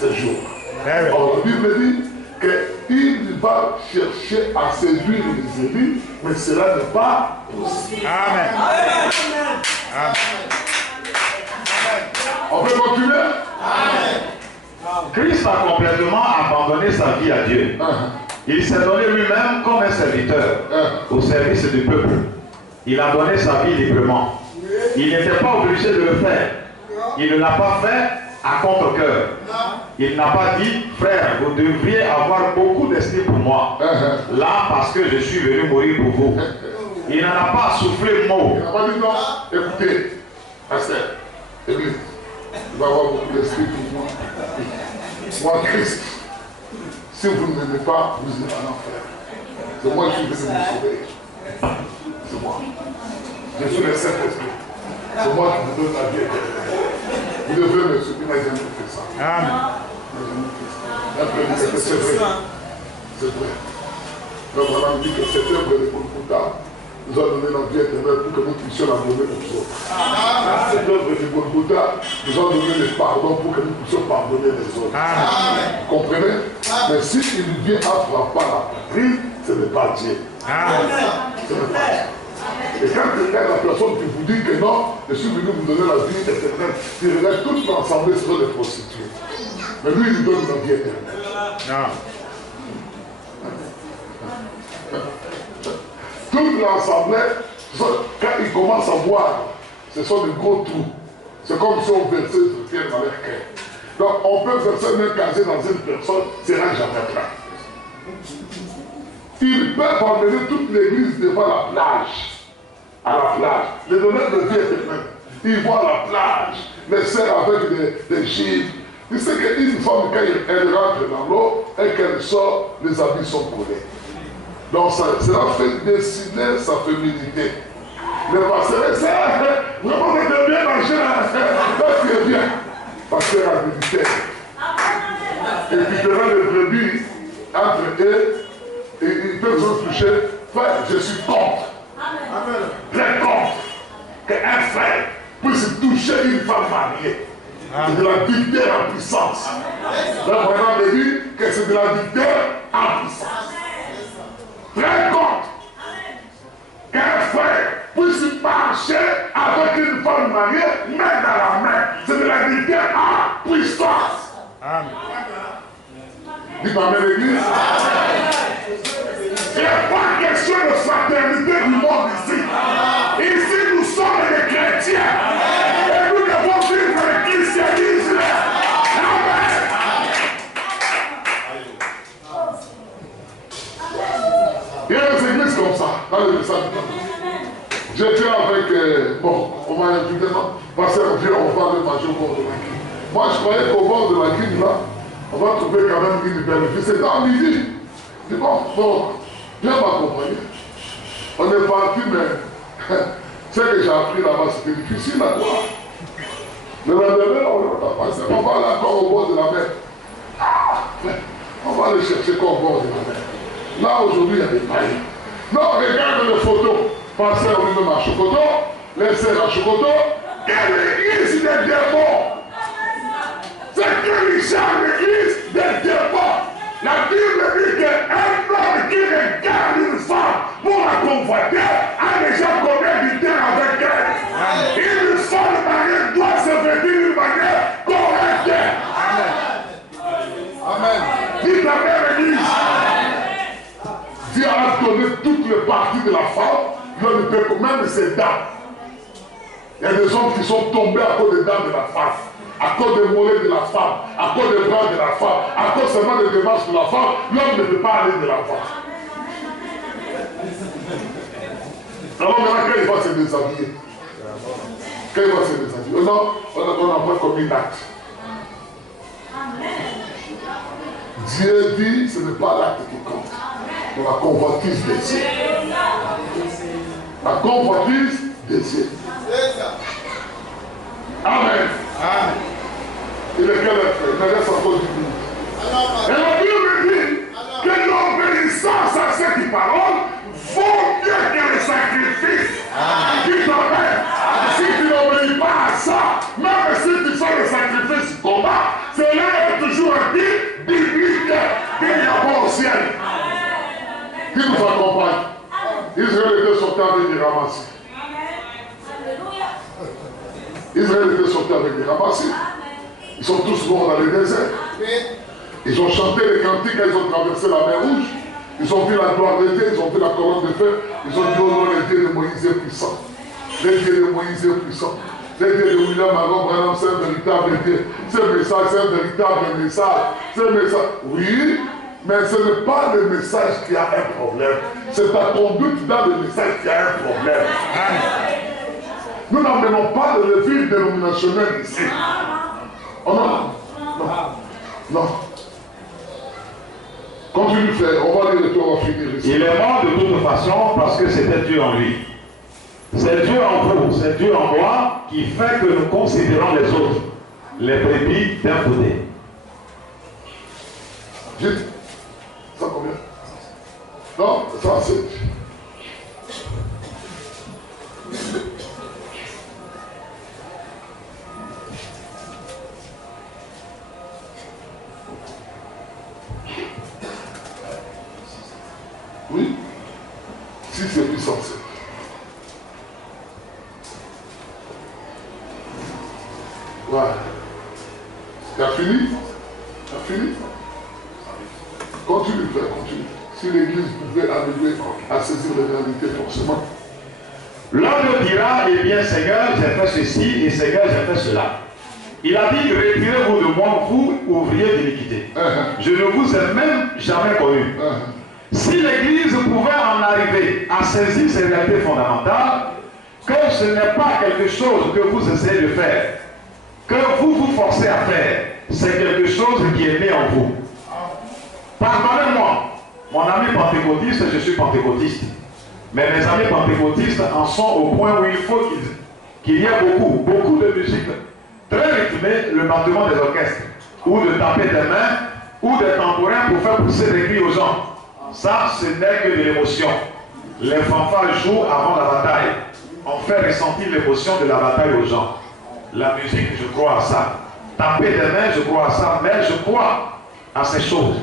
Ce jour. Alors la Bible dit qu'il va chercher à séduire les ennemis, mais cela n'est pas possible. Amen. Amen. On peut continuer? Christ a complètement abandonné sa vie à Dieu. Il s'est donné lui-même comme un serviteur au service du peuple. Il a donné sa vie librement. Il n'était pas obligé de le faire. Il ne l'a pas fait à contre-cœur. Il n'a pas dit, frère, vous devriez avoir beaucoup d'estime pour moi. Là, parce que je suis venu mourir pour vous. Il n'en a pas soufflé mot. Il n'a pas dit non. Écoutez, pasteur, église, il va avoir beaucoup d'esprit pour moi. Moi, Christ, si vous ne m'aimez pas, vous êtes en enfer. C'est moi qui suis venu vous sauver. C'est moi. Je suis le Saint-Esprit. C'est moi qui vous donne la vie éternelle. Vous devez me soutenir, mais je n'ai pas fait ça. Amen. C'est vrai. C'est vrai. Donc on a dit que cette œuvre de Golgotha nous a donné la vie éternelle pour que nous puissions la donner aux autres. Cette œuvre de Golgotha nous a donné le pardon pour que nous puissions pardonner les autres. Vous comprenez? Mais si il vient à frapper la patrie, ce n'est pas Dieu. Ce n'est pas Dieu. Et quand il y a la personne qui vous dit que non, je suis venu vous donner la vie éternelle, il regarde toute l'ensemble sur les prostituées. Mais lui, il donne la vie éternelle. Toute l'ensemble, quand ils commencent à boire, ce sont des gros trous. C'est comme si on versait du pierre dans leur cœur. Donc on peut verser même casier dans une personne, ce sera jamais plein. Ils peuvent emmener toute l'église devant la plage. À la plage. Les donneurs de vie éternelle. Ils voient la plage, les sœurs avec des gîtes. Tu sais qu'une femme, quand elle rentre dans l'eau et qu'elle sort, les habits sont collés. Donc cela fait dessiner sa féminité. Le pasteur, c'est vraiment de bien marcher là. Là, tu es bien. Pasteur a militaire. Et puis tu verras les brebis entre eux. Et ils peuvent se toucher. Frère, je suis contre. Très contre. Qu'un frère puisse toucher une femme mariée. C'est de la dictée en puissance. Donc on a dit que c'est de la dictée en puissance. Très contre. Qu'un frère puisse marcher avec une femme mariée, main dans la main. C'est de la dictée en puissance. Amen. Dites Amen l'église. Il n'y a pas question de fraternité du monde ici. Ici nous sommes des chrétiens. Et nous devons vivre le christianisme. Amen. Il y a des églises comme ça, dans le message. J'étais avec, bon, on va évidemment passer un vieux, on va aller manger au bord de la Guine. Moi, je croyais qu'au bord de la Guine, là, on va trouver quand même une bénéfice. C'est dans midi. Je dis, bon, viens m'accompagner. On est parti, mais ce que j'ai appris là-bas, c'était difficile à voir. Le lendemain, on va aller encore au bord de la mer. On va aller chercher quoi au bord de la mer. Là, aujourd'hui, il y a des pailles. Non, regarde les photos. Passer au même à Chocoto, les sœurs à Chocoto, quelle église des démons! C'est que l'église des démons! La Bible dit qu'un homme qui regarde une femme pour la convoiter a déjà commis avec elle. Une femme mariée doit se vêtir d'une manière correcte. Amen. Dites la même église. Dieu a donné toutes les parties de la femme. Même ses dents. Il y a des hommes qui sont tombés à cause des dents de la femme, à cause des mollets de la femme, à cause des bras de la femme, à cause seulement des démarches de la femme. L'homme ne peut pas aller de la femme. Alors maintenant, quand il va se déshabiller, non, on n'a pas commis l'acte. Dieu dit ce n'est pas l'acte qui compte, mais la convoitise des cieux. La convoitise des cieux. Amen. Amen. Il est quelle heure? Il me reste encore 10 minutes. Et la Bible me dit que l'obéissance à cette parole vaut mieux que les sacrifices qui t'obèrent. Si tu n'obéis pas à ça, même si tu fais le sacrifice combat, cela est toujours un dit biblique qu'il n'y a pas au ciel. Qui nous accompagne? Israël était sorti avec des ramassis. Israël était sorti avec des ramassis. Ils sont tous morts dans le désert. Ils ont chanté les cantiques quand ils ont traversé la mer Rouge. Ils ont vu la gloire de Dieu, ils ont vu la colonne de feu. Ils ont dit, oh non, le Dieu de Moïse est puissant. Le Dieu de Moïse est puissant. Le Dieu de William Aaron Branham, c'est un véritable Dieu. Ce message, c'est un véritable message. Ce message, oui, mais ce n'est pas le message qui a un problème. C'est ta conduite dans le message qui a un problème. Nous n'amenons pas de levure dénominationnelle ici. Oh non, non, non. Continue de faire, on va lire et on va finir ici. Il est mort de toute façon parce que c'était Dieu en lui. C'est Dieu en vous, c'est Dieu en moi qui fait que nous considérons les autres, les brebis d'un côté. Dites, ça combien? Non, ça c'est... Oui, 6 et 807. Voilà. Tu as fini? Tu as fini? Continue de faire, continue. Si l'Église pouvait arriver à saisir les réalités forcément. L'homme dira, eh bien Seigneur, j'ai fait ceci et Seigneur, j'ai fait cela. Il a dit, retirez-vous de moi, vous, ouvriers d'iniquité. Je ne vous ai même jamais connu. Si l'Église pouvait en arriver à saisir ces réalités fondamentales, que ce n'est pas quelque chose que vous essayez de faire, que vous vous forcez à faire, c'est quelque chose qui est né en vous. Pardonnez-moi, mon ami pentecôtiste, je suis pentecôtiste, mais mes amis pentecôtistes en sont au point où il faut qu'il y ait beaucoup de musique très rythmée, le battement des orchestres, ou de taper des mains, ou des tambourins pour faire pousser des cris aux gens. Ça, ce n'est que de l'émotion. Les fanfares jouent avant la bataille. On fait ressentir l'émotion de la bataille aux gens. La musique, je crois à ça. Taper des mains, je crois à ça. Mais je crois à ces choses.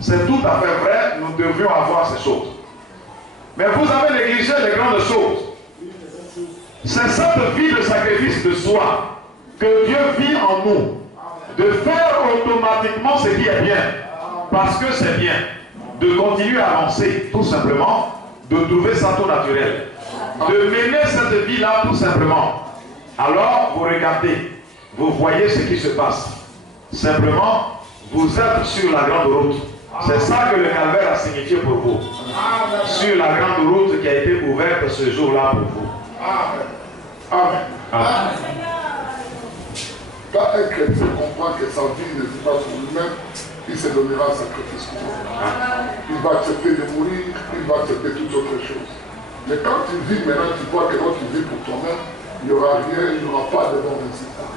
C'est tout à fait vrai, nous devrions avoir ces choses. Mais vous avez négligé les grandes choses. C'est cette vie de sacrifice de soi que Dieu vit en nous. De faire automatiquement ce qui est bien. Parce que c'est bien. De continuer à avancer, tout simplement, de trouver ça tout naturel, de mener cette vie-là tout simplement. Alors, vous regardez, vous voyez ce qui se passe. Simplement, vous êtes sur la grande route. C'est ça que le calvaire a signifié pour vous. Sur la grande route qui a été ouverte ce jour-là pour vous. Amen. Amen. Quand un chrétien comprend que sa vie ne vit pas pour lui-même, il se donnera un sacrifice pour vous. Il va accepter de mourir, il va accepter toute autre chose. Mais quand tu vis maintenant, tu vois que quand tu vis pour toi-même, il n'y aura rien, il n'y aura pas de bons résultats.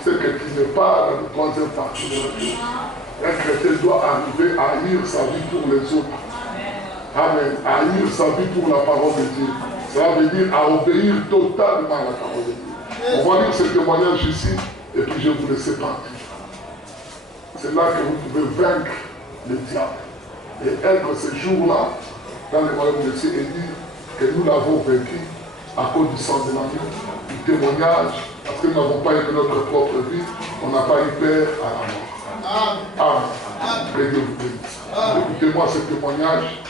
C'est que tu n'es pas dans le troisième partie de la vie. Un chrétien doit arriver à haïr sa vie pour les autres. Amen. À haïr sa vie pour la parole de Dieu. Cela veut dire à obéir totalement à la parole de Dieu. On va lire ce témoignage ici, et puis je vous laisse partir. C'est là que vous pouvez vaincre le diable. Et être ce jour-là, dans le royaume de Dieu, et dire que nous l'avons vaincu à cause du sang de l'agneau, du témoignage, parce que nous n'avons pas aimé notre propre vie, on n'a pas eu peur à la mort. Amen. Que Dieu vous bénisse. Écoutez-moi ce témoignage,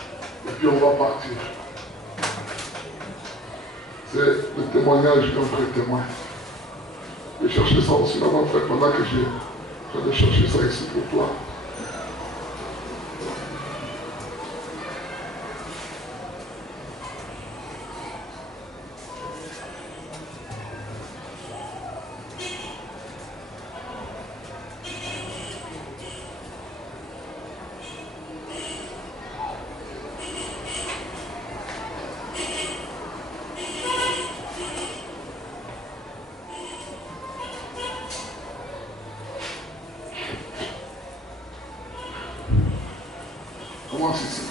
et puis on va partir. C'est le témoignage d'un vrai témoin. Je vais chercher ça aussi là-bas, frère, pendant que je vais chercher ça ici pour toi. commence ici.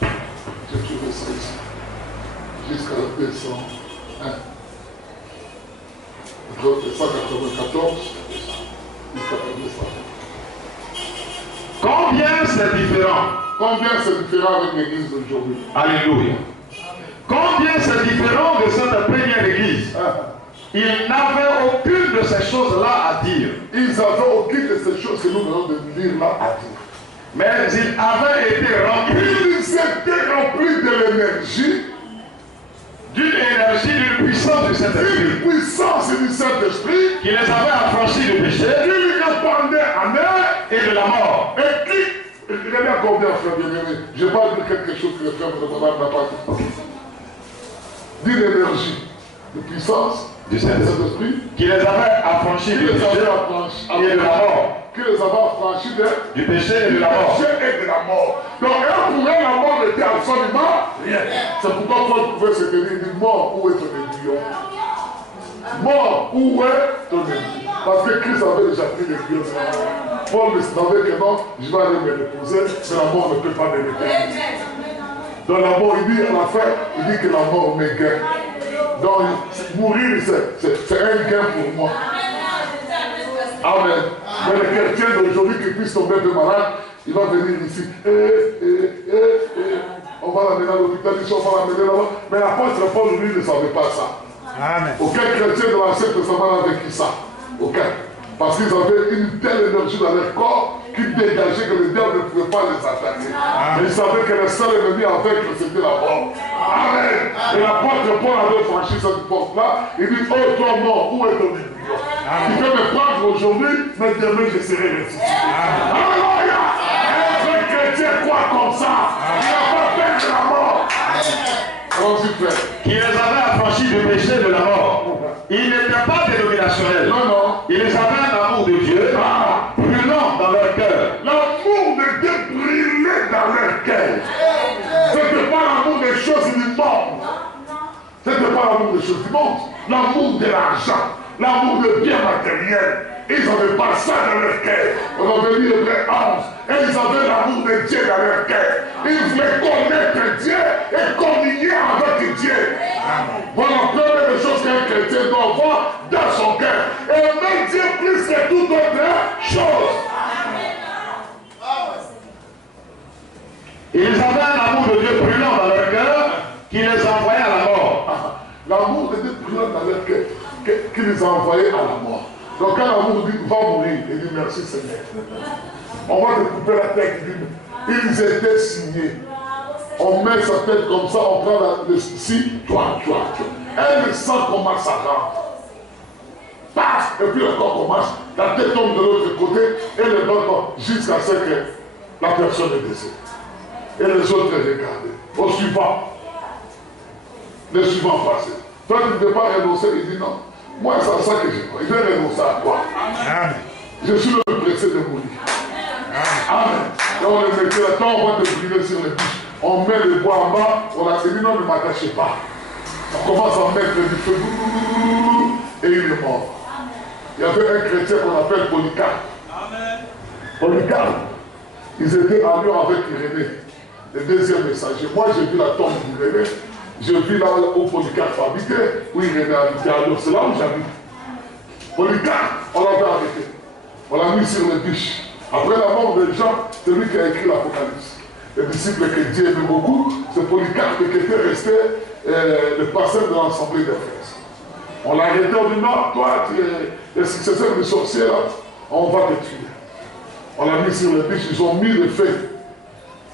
J'ai trouvé ça ici. Jusqu'à 201. 194 jusqu'à 200. Combien c'est différent? Combien c'est différent avec l'église d'aujourd'hui? Alléluia. Combien c'est différent de cette première église? Ils n'avaient aucune de ces choses-là à dire. Ils n'avaient aucune de ces choses que nous venons de lire là à dire. Mais ils avaient été remplis. Ils étaient remplis de l'énergie, d'une énergie, d'une puissance du Saint-Esprit. une puissance du Saint-Esprit Qui les avait affranchis du péché qui les répandait en eux et de la mort. et qui. Regardez à combien, frère bien-aimé. Je vais pas dire quelque chose que le frère de n'a pas dit. D'une énergie, de puissance Du Saint-Esprit. Qui les avait affranchis qui du les péché avait affranchis et de la mort. qui les avait affranchis Du péché et de la mort. péché et de la mort. Donc, eux, pour eux, la mort n'était absolument rien. C'est pourquoi Paul pouvait se tenir, il dit mort, où est ton aiguillon? Mort, où est ton aiguillon? Parce que Christ avait déjà pris l'aiguillon. Paul savait que non, je vais aller me reposer, mais la mort ne peut pas me reposer. Dans la mort, il dit à la fin, il dit que la mort me gagne. Donc, mourir, c'est un gain pour moi. Amen. Mais le chrétien d'aujourd'hui qui puisse tomber un peu malade, il va venir ici. On va l'amener à l'hôpital, ici, on va l'amener là-bas. Mais l'apôtre Paul, lui, ne savait pas ça. Amen. Aucun chrétien de l'Ancien Testament n'a vécu ça. Aucun. Parce qu'ils avaient une telle énergie dans leur corps qu'ils dégageaient que le diable ne pouvait pas les attaquer. Mais ils savaient que le seul ennemi à vaincre, c'était la mort. Amen. Et l'apôtre Paul avait franchi cette porte-là. Il dit, oh toi mort, où est ton aiguillon? Tu peux me prendre aujourd'hui, mais demain je serai ressuscité. Alléluia. Un chrétien croit comme ça. Il n'a pas peur de la mort. Allons-y, frère. Qui les avait affranchis du péché et de la mort. Ils n'étaient pas dénominationnels. Non, non. Ils avaient un amour de Dieu brûlant dans leur cœur. L'amour de Dieu brûlait dans leur cœur. Ce n'était pas l'amour des choses du monde. Ce n'était pas l'amour des choses du monde. L'amour de l'argent. L'amour de biens matériels. Ils n'avaient pas ça dans leur cœur. On avait lu Hébreux 11. Et ils avaient l'amour de Dieu dans leur cœur. Ils voulaient connaître Dieu et communier avec Dieu. Voilà la première des choses qu'un chrétien doit avoir dans son cœur. Et même Dieu plus que toute autre chose. Ils avaient un amour de Dieu brûlant dans leur cœur qui les envoyait à la mort. L'amour de Dieu brûlant dans leur cœur qui les a envoyés à la mort. Donc quand l'amour dit va mourir, il dit merci Seigneur. On va te couper la tête. Ils étaient signés. On met sa tête comme ça, on prend le si, toi. Et le sang commence à rentrer. Paf, et puis le corps commence. La tête tombe de l'autre côté et le corps jusqu'à ce que la personne est décédée. Et les autres regardaient. Au suivant. Le suivant passé. Toi, tu ne peux pas renoncer. Il dit non. Moi, c'est à ça que je crois. Il veut renoncer à quoi? Amen. Je suis le pressé de mourir. Amen. Et on le mettait là, quand on va te brûler sur les bûches, on met le bois en bas, on a dit non, ne m'attachez pas. On commence à mettre du feu, et il est mort. Il y avait un chrétien qu'on appelle Polycarpe. Polycarpe, ils étaient en Lyon avec Irénée, le deuxième messager. Moi, j'ai vu la tombe d'Irénée. J'ai vu là où Polycarpe habitait, où Irénée habitait à Lyon. C'est là où j'habite. Polycarpe, on l'avait arrêté. On l'a mis sur les bûches. Après la mort de Jean, c'est lui qui a écrit l'Apocalypse. Les disciples que Dieu aimait beaucoup, c'est Polycarpe qui était resté le pasteur de l'Assemblée d'Éphèse. On l'a arrêté, on dit non, toi, tu es le successeur du sorcier, là, on va te tuer. On l'a mis sur les bûches, ils ont mis le feu.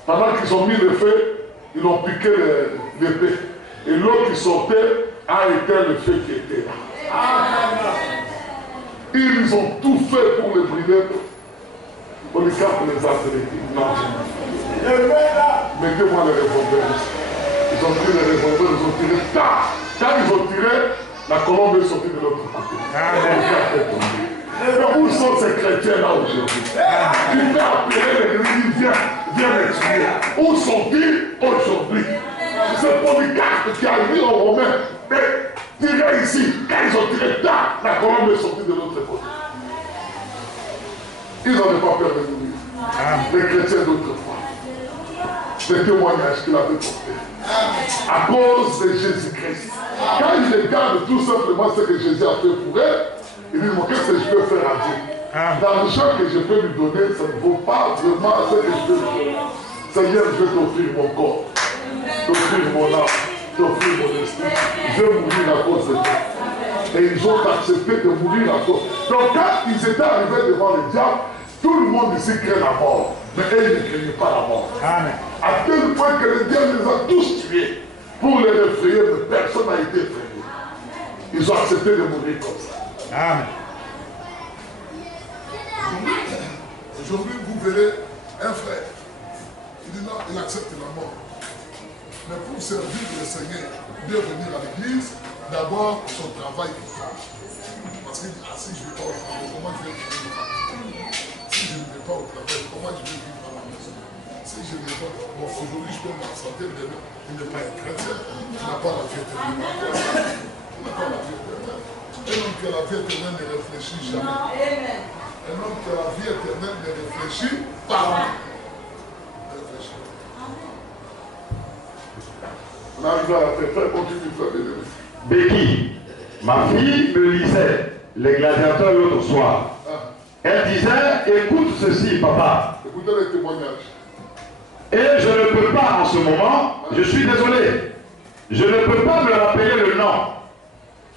Pendant qu'ils ont mis le feu, ils ont piqué l'épée. Et l'eau qui sortait a été le feu qui était là. Ils ont tout fait pour le brûler. Polycarpe les a traités. Non. Mettez-moi les revolvers. Ils ont pris les revolvers, ils ont tiré. Quand ils ont tiré, la colombe est sortie de l'autre côté. Polycarpe est tombé. Mais où sont ces chrétiens-là aujourd'hui? Tu peux appeler l'église, viens les tuer. Où sont-ils aujourd'hui? C'est Polycarpe qui a dit aux Romains, mais tirez ici. Quand ils ont tiré, la colombe est sortie de l'autre côté. Ils n'avaient pas peur de mourir. Les chrétiens d'autrefois. des témoignages qu'il avait portés. À cause de Jésus-Christ. Quand il regarde tout simplement ce que Jésus a fait pour elle, il dit, mais qu'est-ce que je peux faire à Dieu? L'argent que je peux lui donner, ça ne vaut pas vraiment ce que je peux lui donner. Seigneur, je vais t'offrir mon corps, t'offrir mon âme, t'offrir mon esprit. Je vais mourir à cause de toi. Et ils ont accepté de mourir à cause. Donc quand ils étaient arrivés devant le diable, tout le monde ici crée la mort. Mais eux ne craignaient pas la mort. Amen. À tel point que le diable les a tous tués. Pour les effrayer, mais personne n'a été effrayé. Ils ont accepté de mourir comme ça. Amen. Aujourd'hui, vous verrez un frère. Il dit non, il accepte la mort. Mais pour servir le Seigneur, il doit venir à l'église, d'abord son travail qu'il fait. Parce qu'il dit, ah, si je ne vais pas au travail, comment je vais vivre? Si je ne vais pas au travail, comment je vais vivre à la maison? Si je ne vais pas, bon, aujourd'hui je peux m'absenter, mais il n'est pas un chrétien, il n'a pas la vie éternelle. Il n'a pas la vie éternelle. Un homme qui a la vie éternelle ne réfléchit jamais. Un homme qui a la vie éternelle ne réfléchit pas. On arrive à la fin, continue, frère Bénédicte. Becky, ma fille me lisait Les Gladiateurs l'autre soir. Elle disait, écoute ceci, papa. Écoutez les témoignages. Et je ne peux pas en ce moment, je suis désolé, je ne peux pas me rappeler le nom.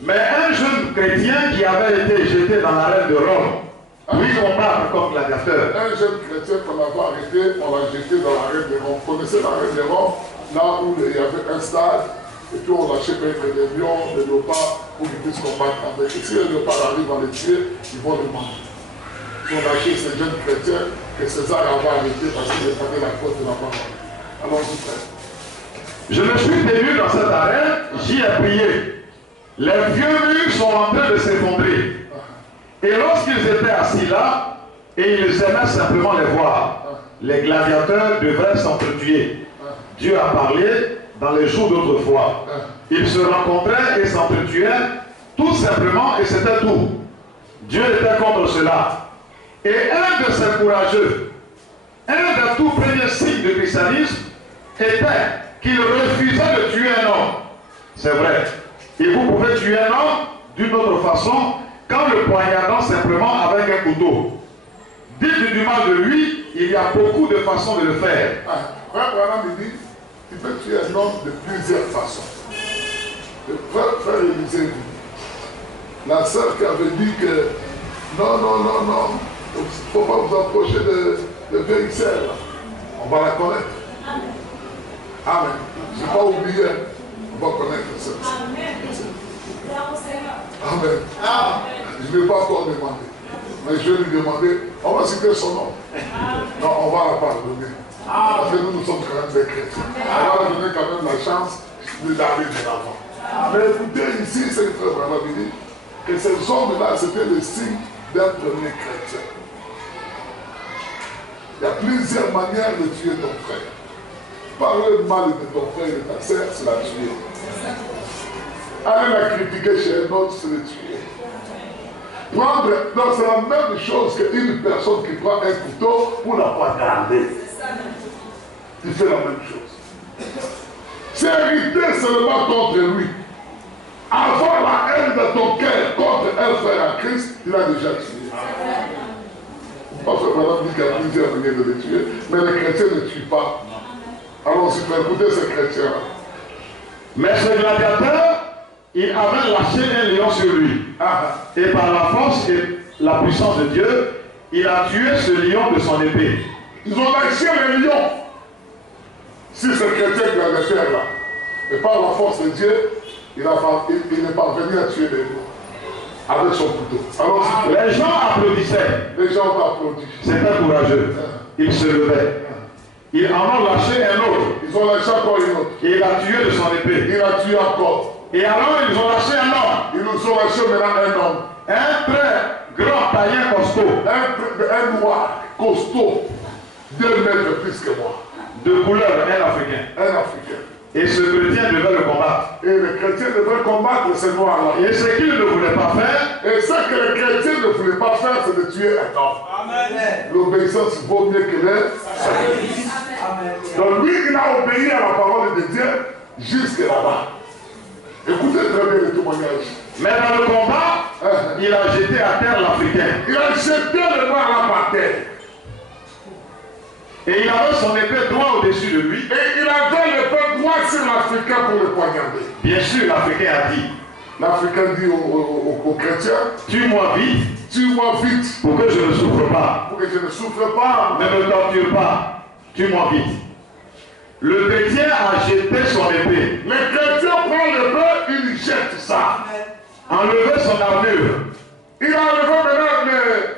Mais un jeune chrétien qui avait été jeté dans l'arène de Rome, lui combattre comme gladiateur. Un jeune chrétien qu'on avait arrêté, on l'a jeté dans l'arène de Rome. Vous connaissez l'arène de Rome? Là où il y avait un stade, et puis on lâchait peut-être des lions, des léopards, pour qu'ils puissent combattre avec. Et si les léopards arrivent à les tuer, ils vont les manger. Ils ont lâché ces jeunes chrétiens que César avait arrêté parce qu'ils défendaient la cause de la parole. Allons-y, frère. Je me suis tenu dans cette arène, j'y ai prié. Les vieux murs sont en train de s'effondrer. Et lorsqu'ils étaient assis là, et ils aimaient simplement les voir, les gladiateurs devraient s'entretuer. Dieu a parlé dans les jours d'autrefois. Ils se rencontraient et s'entretuaient tout simplement et c'était tout. Dieu était contre cela. Et un de ces courageux, un des tout premiers signes du christianisme était qu'il refusait de tuer un homme. C'est vrai. Et vous pouvez tuer un homme d'une autre façon qu'en le poignardant simplement avec un couteau. Dites du mal de lui, il y a beaucoup de façons de le faire. Frère Branham dit, tu peux tuer un homme de plusieurs façons. Frère Élisée, la sœur qui avait dit que non, il ne faut pas vous approcher de vieille sœur. On va la connaître. Amen. Je n'ai pas oublié. On va connaître ça. Amen. Je ne l'ai pas encore demandé. Mais je vais lui demander, on va citer son nom. Non, on va la pardonner. Parce que nous sommes quand même des chrétiens. On va lui donner quand même la chance d'aller de l'avant. Mais écoutez, ici, c'est le frère Branham dit que ces hommes-là, c'était le signe d'un premier chrétien. Il y a plusieurs manières de tuer ton frère. Parler mal de ton frère et de ta sœur, c'est la tuer. Aller la critiquer chez un autre, c'est le tuer. Prendre, non, c'est la même chose qu'une personne qui prend un couteau pour la poignarder. Tu fais la même chose. C'est hériter seulement contre lui. Avoir la haine de ton cœur contre un frère à Christ, il a déjà tué. Parce que madame dit qu'il y a plusieurs manières de les tuer, mais les chrétiens ne tuent pas. Alors, si vous écoutez ces chrétiens-là. Mais ce gladiateur, il avait lâché un lion sur lui. Et par la force et la puissance de Dieu, il a tué ce lion de son épée. Ils ont lâché le lion. Si ce chrétien gladiateur-là, et par la force de Dieu, il est parvenu à tuer les lions avec son couteau. Alors, les gens applaudissaient. Les gens ont applaudi. C'était courageux. Il se levait. Ils en ont lâché un autre. Ils ont lâché encore une autre. Et il a tué de son épée. Il a tué encore. Et alors ils ont lâché un homme. Ils nous ont lâché maintenant un homme. Un très grand païen costaud. Un noir costaud. 2 mètres plus que moi. De couleur, un Africain. Un Africain. Et ce chrétien devait le combattre. Et le chrétien devait combattre ce noir-là. Et ce qu'il ne voulait pas faire. Et ce que le chrétien ne voulait pas faire, c'est de tuer un homme. L'obéissance vaut mieux que les sacrifices. Donc lui, il n'a obéi à la parole de Dieu jusque là-bas. Écoutez très bien le témoignage. Mais dans le combat, il a jeté à terre l'Africain. Il a jeté le noir là par terre. Et il avait son épée droit au-dessus de lui. Et il avait l'épée droit sur l'Africain pour le poignarder. Bien sûr, l'Africain a dit, L'Africain dit aux chrétiens, tue-moi vite, tue-moi vite pour que je ne souffre pas. pour que je ne souffre pas. Ne me torture pas, tue-moi vite. Le chrétien a jeté son épée, Le chrétien prend l'épée, il jette ça. enlevé son armure. Il a enlevé maintenant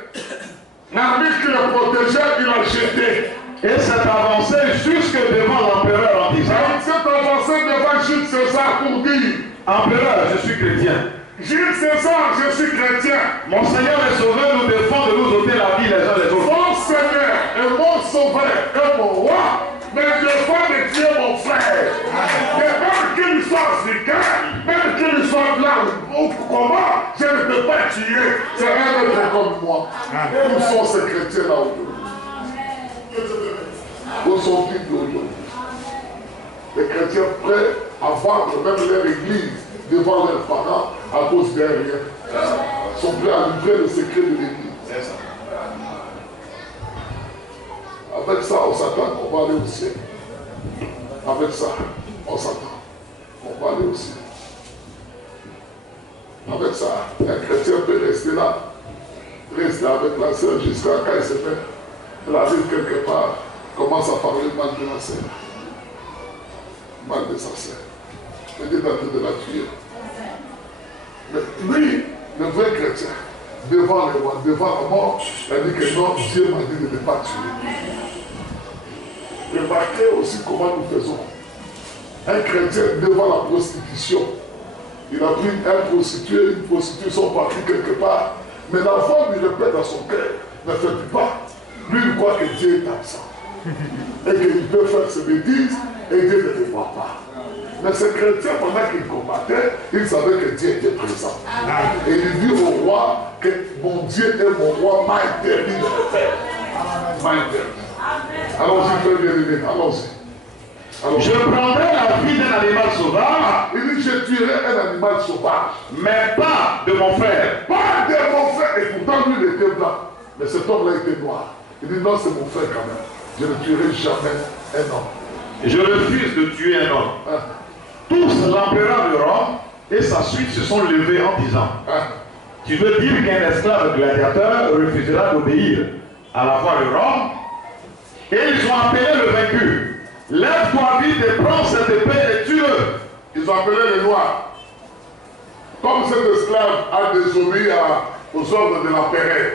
l'armure qui le protégeait, il a jeté. Et s'est avancé jusque devant l'empereur en disant, Il s'est avancé devant Jules César pour dire, empereur, je suis chrétien. Jules César, je suis chrétien. Mon Seigneur est sauveur, nous défend de nous ôter la vie les uns les autres. Mon Seigneur est mon sauveur et mon roi, mais défend de tuer mon frère. Et même qu'il soit africain, même qu'il soit blanc ou comment, je ne peux pas tuer. C'est un autre comme moi. Où sont ces chrétiens là aujourd'hui? Où sont-ils aujourd'hui? Les chrétiens prêts à vendre même leur église devant leurs parents à cause d'un rien. Ils sont prêts à livrer le secret de l'église. Avec ça, on s'attend qu'on va aller au ciel. Avec ça, on s'attend qu'on va aller au ciel. Avec ça, un chrétien peut rester là, rester avec la sœur jusqu'à quand il se fait. Elle arrive quelque part, commence à parler mal de la sœur. Mal de sa sœur. Il est en train de la tuer. Mais lui, le vrai chrétien, devant le roi, devant la mort, il a dit que non, Dieu m'a dit de ne pas tuer. Remarquez aussi comment nous faisons. Un chrétien devant la prostitution, il a pris un prostitué, une prostituée sont partis quelque part, mais l'enfant lui répète dans son cœur, ne fais plus pas. Lui, il croit que Dieu est absent. Et qu'il peut faire ses bêtises et Dieu ne le voit pas. Mais ce chrétien, pendant qu'il combattait, il savait que Dieu était présent. Et il dit au roi que mon Dieu et mon roi m'a interdit de le faire. M'a interdit. Allons-y, frère bien-aimé, allons-y. Je prendrai la vie d'un animal sauvage, Il dit, je tuerai un animal sauvage. mais pas de mon frère. Pas de mon frère. Et pourtant, lui, il était blanc. Mais cet homme-là était noir. Il dit, non, c'est mon frère quand même. Je ne tuerai jamais un homme. Je refuse de tuer un homme. Tous, l'empereur de Rome et sa suite se sont levés en disant, tu veux dire qu'un esclave gladiateur refusera d'obéir à la voix de Rome? Et ils ont appelé le vaincu. Lève-toi vite et prends cette épée et tue-le. Ils ont appelé les noirs. Comme cet esclave a désobéi aux ordres de l'empereur,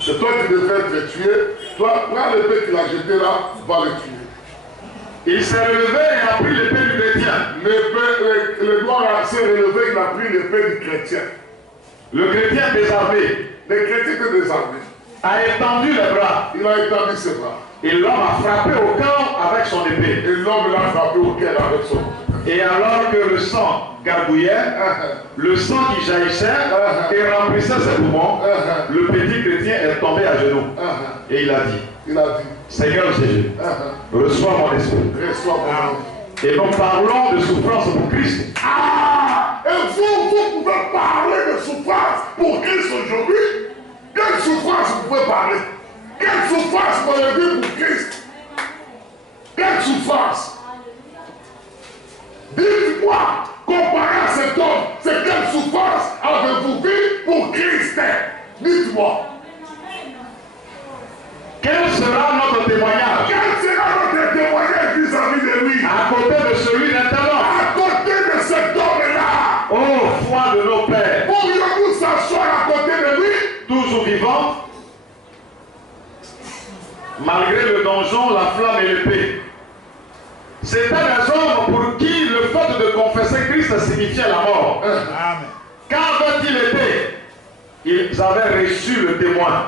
c'est toi qui devais être tué. Toi, prends l'épée qu'il a jetée là, va le tuer. Il s'est relevé et a pris l'épée du chrétien. Le noir s'est relevé, il a pris l'épée du chrétien. Le chrétien désarmé Les chrétiens étaient désarmés. a étendu les bras. Il a étendu ses bras. Et l'homme a frappé au cœur avec son épée. Et l'homme l'a frappé au cœur avec son. Et alors que le sang gargouillait, le sang qui jaillissait et remplissait ses poumons, le petit chrétien est tombé à genoux. Et il a dit, Seigneur Jésus, reçois mon esprit. Reçois mon âme. Et nous parlons de souffrance pour Christ. Et vous pouvez parler de souffrance pour Christ aujourd'hui? Quelle souffrance vous pouvez parler? Quelle souffrance vous avez vu pour Christ? Quelle souffrance? Dites-moi, comparé à cet homme, c'est quelle souffrance avez-vous vu pour Christ? Dites-moi. Quel sera notre témoignage? Quel sera notre témoignage vis-à-vis de lui? À côté de celui d'un tel homme. À côté de cet homme-là. Ô foi de nos pères, Pourrions-nous s'asseoir à côté de lui? toujours vivants, malgré le donjon, la flamme et l'épée. C'était des hommes pour qui le fait de confesser Christ signifiait la mort. Amen. Qu'avait-il été? Ils avaient reçu le témoin.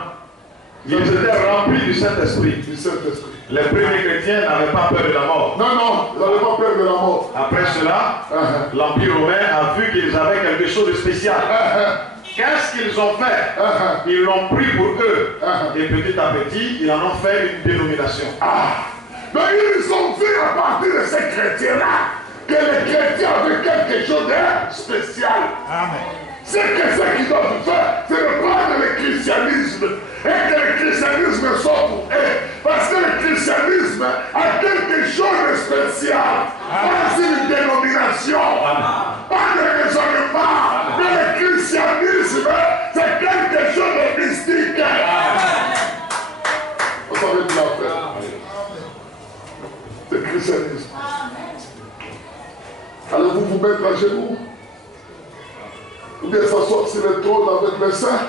Ils étaient remplis du Saint-Esprit. Du Saint-Esprit. Les premiers chrétiens n'avaient pas peur de la mort. Non, non, ils n'avaient pas peur de la mort. Après cela, l'Empire romain a vu qu'ils avaient quelque chose de spécial. Qu'est-ce qu'ils ont fait? Ils l'ont pris pour eux. Et petit à petit, ils en ont fait une dénomination. Mais ils ont vu à partir de ces chrétiens-là que les chrétiens avaient quelque chose de spécial. Amen. C'est que ce qu'ils doivent faire, c'est de prendre le christianisme et que le christianisme soit pour eux. Parce que le christianisme a quelque chose de spécial. Pas une dénomination, pas de raisonnement. Mais le christianisme, c'est quelque chose de mystique. Vous savez de la faire. C'est le christianisme. Allez-vous vous mettre à genoux? Ou bien s'asseoir sur le trône avec les saints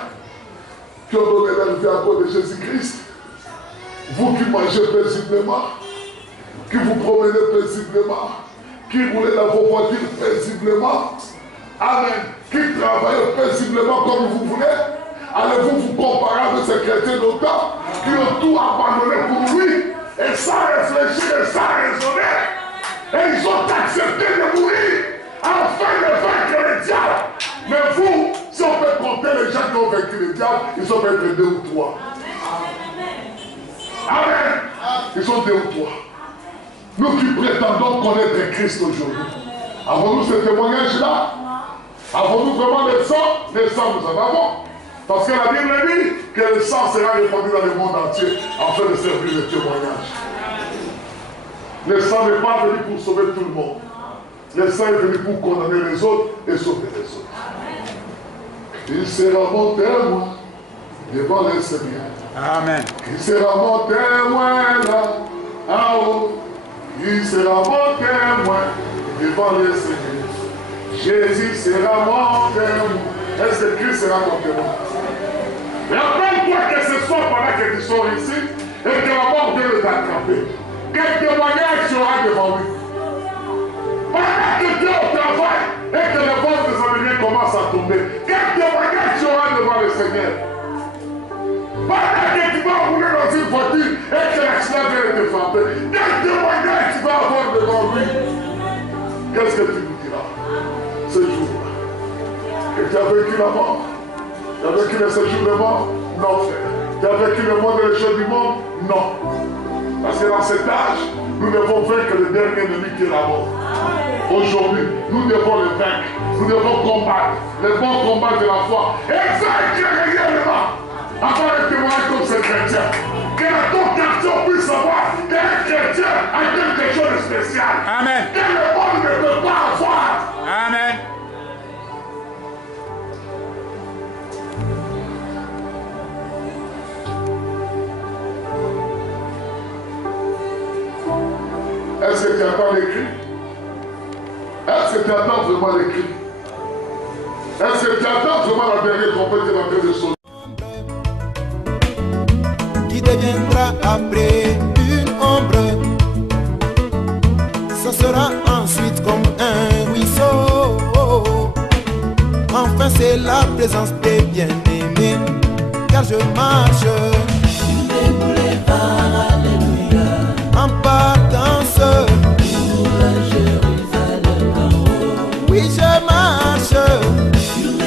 qui ont donné leur vie à cause de Jésus-Christ? Vous qui mangez paisiblement, qui vous promenez paisiblement, qui roulez dans vos voitures paisiblement, amen, qui travaillent paisiblement comme vous voulez, allez-vous vous comparer avec ces chrétiens d'autant qui ont tout abandonné pour lui, et sans réfléchir et sans raisonner, et ils ont accepté de mourir afin de vaincre le diable. Mais vous, si on peut compter les gens qui ont vaincu le diable, ils sont peut-être 2 ou 3. Amen. Ils sont 2 ou 3. Nous qui prétendons connaître Christ aujourd'hui, avons-nous ce témoignage-là? Avons-nous vraiment le sang? Le sang, nous en avons. Parce que la Bible dit que le sang sera répandu dans le monde entier afin de servir le témoignage. Le sang n'est pas venu pour sauver tout le monde. Le sang est venu pour condamner les autres et sauver les autres. Il sera mon témoin devant le Seigneur. Amen. Il sera mon témoin là, en haut. Il sera mon témoin devant le Seigneur. Jésus sera mon témoin. Est-ce que Christ sera ton témoin? Et rappelle-toi que ce soit pendant que tu sors ici et que la mort vient t'attraper. Quel témoignage sera devant lui? Pendant que tu es au travail et que le vent des ennemis commence à tomber, quel témoignage sera devant le Seigneur? Pendant que tu vas rouler dans une voiture et que l'accident vient te frapper, quel témoignage tu vas avoir devant lui? Qu'est-ce que tu lui diras ce jour-là? Que tu as vécu la mort? Tu as vécu le séjour de mort? Non, frère. Tu as vécu le monde et les choses du monde? Non. Parce que dans cet âge, nous devons vaincre le dernier ennemi qui est la mort. Aujourd'hui, nous devons le vaincre. Nous devons combattre le bon combat de la foi. Et vaincre réellement. Avoir un témoignage comme ces chrétiens. Que ton quartier puisse savoir qu'un chrétien a quelque chose de spécial. Amen. Que le monde ne peut pas avoir. Amen. Est-ce que tu attends l'écrit? Est-ce que tu attends vraiment l'écrit? Est-ce que tu attends vraiment la dernière trompette qui est en train de sonner? Qui deviendra après une ombre, ça sera ensuite comme un ruisseau. Enfin c'est la présence des bien-aimés, car je marche sur les boulevards, alléluia, en partance pour la Jérusalem en haut. Oui, je marche sur les